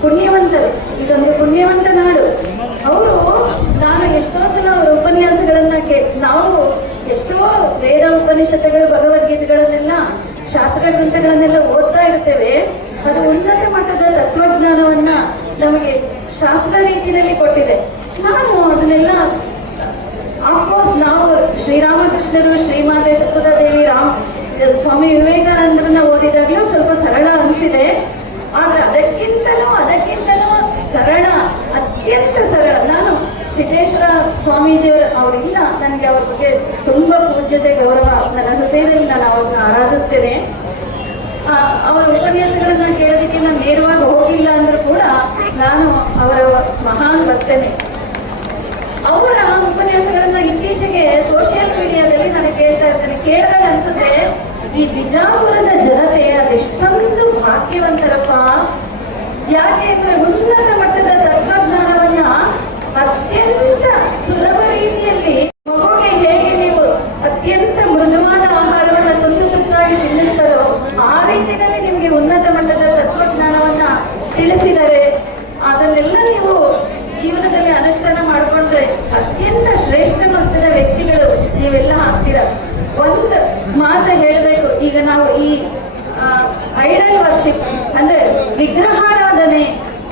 ಪುಣ್ಯವಂತರು, ಇದೊಂದು ಪುಣ್ಯವಂತ ನಾಡು. ಅವರು ನಾನು ಎಷ್ಟೋ ಸಲ ಅವರ ಉಪನ್ಯಾಸಗಳನ್ನ ನಾವು ಎಷ್ಟೋ ವೇದ ಉಪನಿಷತ್ತುಗಳು, ಭಗವದ್ಗೀತೆಗಳನ್ನೆಲ್ಲ, ಶಾಸ್ತ್ರ ಗ್ರಂಥಗಳನ್ನೆಲ್ಲ ಓದ್ತಾ ಇರ್ತೇವೆ. ಅದು ಉನ್ನತ ಮಟ್ಟದ ತತ್ವಜ್ಞಾನವನ್ನ ನಮಗೆ ಶಾಸ್ತ್ರ ರೀತಿಯಲ್ಲಿ ಕೊಟ್ಟಿದೆ. ನಾನು ಅದನ್ನೆಲ್ಲ ಆಫ್ಕೋರ್ಸ್ ನಾವು ಶ್ರೀರಾಮಕೃಷ್ಣರು, ಶ್ರೀಮಾತೆ ಶಕುಂತಲಾದೇವಿ, ಸ್ವಾಮಿ ವಿವೇಕಾನಂದರನ್ನ ಓದಿದಾಗಲೂ ಸ್ವಲ್ಪ ಸರಳ ಅನಿಸಿದೆ. ಆದ್ರೆ ಅದಕ್ಕಿಂತಲೂ ಸರಳ, ಅತ್ಯಂತ ಸರಳ. ನಾನು ಸಿದ್ದೇಶ್ವರ ಸ್ವಾಮೀಜಿಯವರು ಅವರಿಲ್ಲ, ನನಗೆ ಅವ್ರ ಬಗ್ಗೆ ತುಂಬಾ ಪೂಜ್ಯತೆ, ಗೌರವ ನನ್ನ ಹೃದಯದಲ್ಲಿ ನಾನು ಅವ್ರನ್ನ ಆರಾಧಿಸ್ತೇನೆ. ಅವರ ಉಪನ್ಯಾಸಗಳನ್ನ ಕೇಳೋದಕ್ಕೆ ನಾನು ನೇರವಾಗಿ ಹೋಗಿಲ್ಲ ಅಂದ್ರೂ ಕೂಡ ನಾನು ಅವರ ಮಹಾನ್ ಭಕ್ತನೆ. ಅವರ ಉಪನ್ಯಾಸಗಳನ್ನ ಇತ್ತೀಚೆಗೆ ಸೋಷಿಯಲ್ ಮೀಡಿಯಾದಲ್ಲಿ ನಾನು ಕೇಳ್ತಾ ಇರ್ತೇನೆ. ಕೇಳಿದಾಗ ಅನ್ಸುತ್ತೆ, ಈ ಬಿಜಾಪುರದ ಜನತೆ ಅದೆಷ್ಟೊಂದು ಭಾಗ್ಯವಂತರಪ್ಪ. ಯಾಕೆ ಅಂದ್ರೆ ಉನ್ನತ ಮಟ್ಟದ ತತ್ವಜ್ಞಾನವನ್ನ ಅತ್ಯಂತ ಸುಲಭ ರೀತಿಯಲ್ಲಿ ಮಗುಗೆ ಹೇಗೆ ನೀವು ಅತ್ಯಂತ ಮೃದುವಾದ ಆಹಾರವನ್ನ ತುತ್ತಾಗಿ ತಿನ್ನಿಸ್ತಾರೋ ಆ ರೀತಿಯಲ್ಲಿ ನಿಮ್ಗೆ ಉನ್ನತ ಮಟ್ಟದ ತತ್ವಜ್ಞಾನವನ್ನ ತಿಳಿಸಿದರೆ ಅದನ್ನೆಲ್ಲ ನೀವು ಜೀವನದಲ್ಲಿ ಅನುಷ್ಠಾನ ಮಾಡಿಕೊಂಡ್ರೆ ಅತ್ಯಂತ ಶ್ರೇಷ್ಠ ಮಟ್ಟದ ವ್ಯಕ್ತಿಗಳು ನೀವೆಲ್ಲ ಆಗ್ತೀರ. ಒಂದು ಮಾತು ಹೇಳಬೇಕು, ಈಗ ನಾವು ಈ ಐಡಲ್ ವರ್ಷಿಪ್ ಅಂದ್ರೆ ವಿಗ್ರಹಾರಾಧನೆ,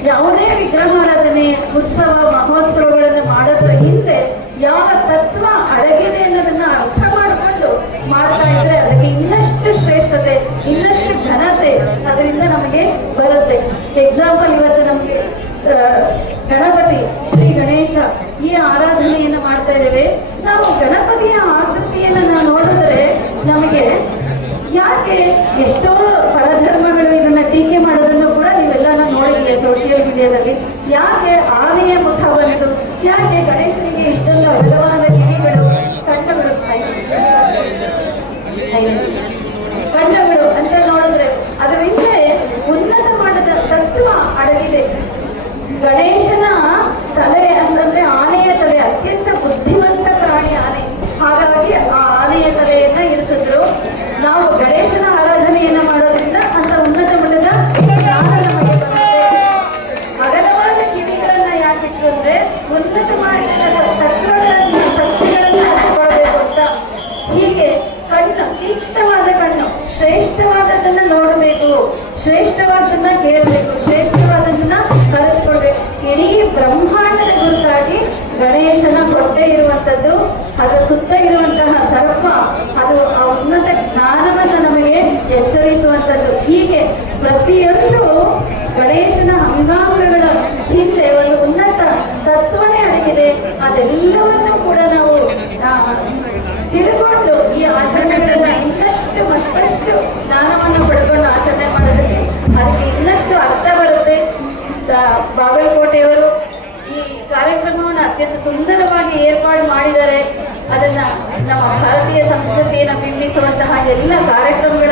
ಯಾವುದೇ ವಿಗ್ರಹಾರಾಧನೆ, ಉತ್ಸವ ಮಹೋತ್ಸವಗಳನ್ನು ಮಾಡೋದ್ರ ಹಿಂದೆ ಯಾವ ತತ್ವ ಅಡಗಿದೆ ಅನ್ನೋದನ್ನ ಅರ್ಥ ಮಾಡಿಕೊಂಡು ಮಾಡ್ತಾ ಇದ್ರೆ ಅದಕ್ಕೆ ಇನ್ನಷ್ಟು ಶ್ರೇಷ್ಠತೆ, ಇನ್ನಷ್ಟು ಘನತೆ ಅದರಿಂದ ನಮಗೆ ಬರುತ್ತೆ. ಎಕ್ಸಾಂಪಲ್, ಇವತ್ತು ನಮಗೆ ಗಣಪತಿ, ಶ್ರೀ ಗಣೇಶ ಈ ಆರಾಧನೆಯನ್ನು ಮಾಡ್ತಾ ಇದ್ದೇವೆ. ನಾವು ಗಣಪತಿಯ ಆಕೃತಿಯನ್ನು ನಾವು ನೋಡಿದ್ರೆ ನಮಗೆ ಯಾಕೆ ಎಷ್ಟೋ ಪರಧರ್ಮಗಳು ಇದನ್ನ ಟೀಕೆ ಮಾಡೋದನ್ನು ಕೂಡ ನೀವೆಲ್ಲ ನೋಡಿದ್ದೀವಿ ಸೋಷಿಯಲ್ ಮೀಡಿಯಾದಲ್ಲಿ. ಯಾಕೆ ಆನೆಯ ಮುಖ ಬಂತು, ಯಾಕೆ ಗಣೇಶನಿಗೆ ಇಷ್ಟೊಂದು ಅಗಲವಾದ ಕಿವಿಗಳು, ಕಣ್ಣುಗಳು ಅಂತ ನೋಡಿದ್ರೆ ಅದರ ಹಿಂದೆ ಇರುವಂತದ್ದು, ಅದರ ಸುತ್ತ ಇರುವಂತಹ ಸರ್ಪ ಅದು ಆ ಉನ್ನತ ಜ್ಞಾನವನ್ನು ನಮಗೆ ಎಚ್ಚರಿಸುವಂಥದ್ದು. ಹೀಗೆ ಪ್ರತಿಯೊಂದು ಗಣೇಶನ ಅಂಗಾಂಗಗಳ ಹಿಂದೆ ಒಂದು ಉನ್ನತ ತತ್ವನೇ ಅಡಗಿದೆ. ಅದೆಲ್ಲವನ್ನು ಕೂಡ ನಾವು ತಿಳ್ಕೊಂಡು ಈ ಆಚರಣೆಗಳನ್ನ ಇನ್ನಷ್ಟು ಮತ್ತಷ್ಟು ಜ್ಞಾನವನ್ನು ಪಡ್ಕೊಂಡು ಆಚರಣೆ ಮಾಡೋದಕ್ಕೆ ಅದಕ್ಕೆ ಇನ್ನಷ್ಟು ಅರ್ಥ ಬರುತ್ತೆ. ಬಾಗಲಕೋಟೆಯವರು ಈ ಕಾರ್ಯಕ್ರಮವನ್ನು ಅತ್ಯಂತ ಸುಂದರವಾಗಿ ಏರ್ಪಾಡು ಮಾಡಿದ್ದಾರೆ. ಅದನ್ನ ನಮ್ಮ ಭಾರತೀಯ ಸಂಸ್ಕೃತಿಯನ್ನು ಬಿಂಬಿಸುವಂತಹ ಎಲ್ಲ ಕಾರ್ಯಕ್ರಮಗಳ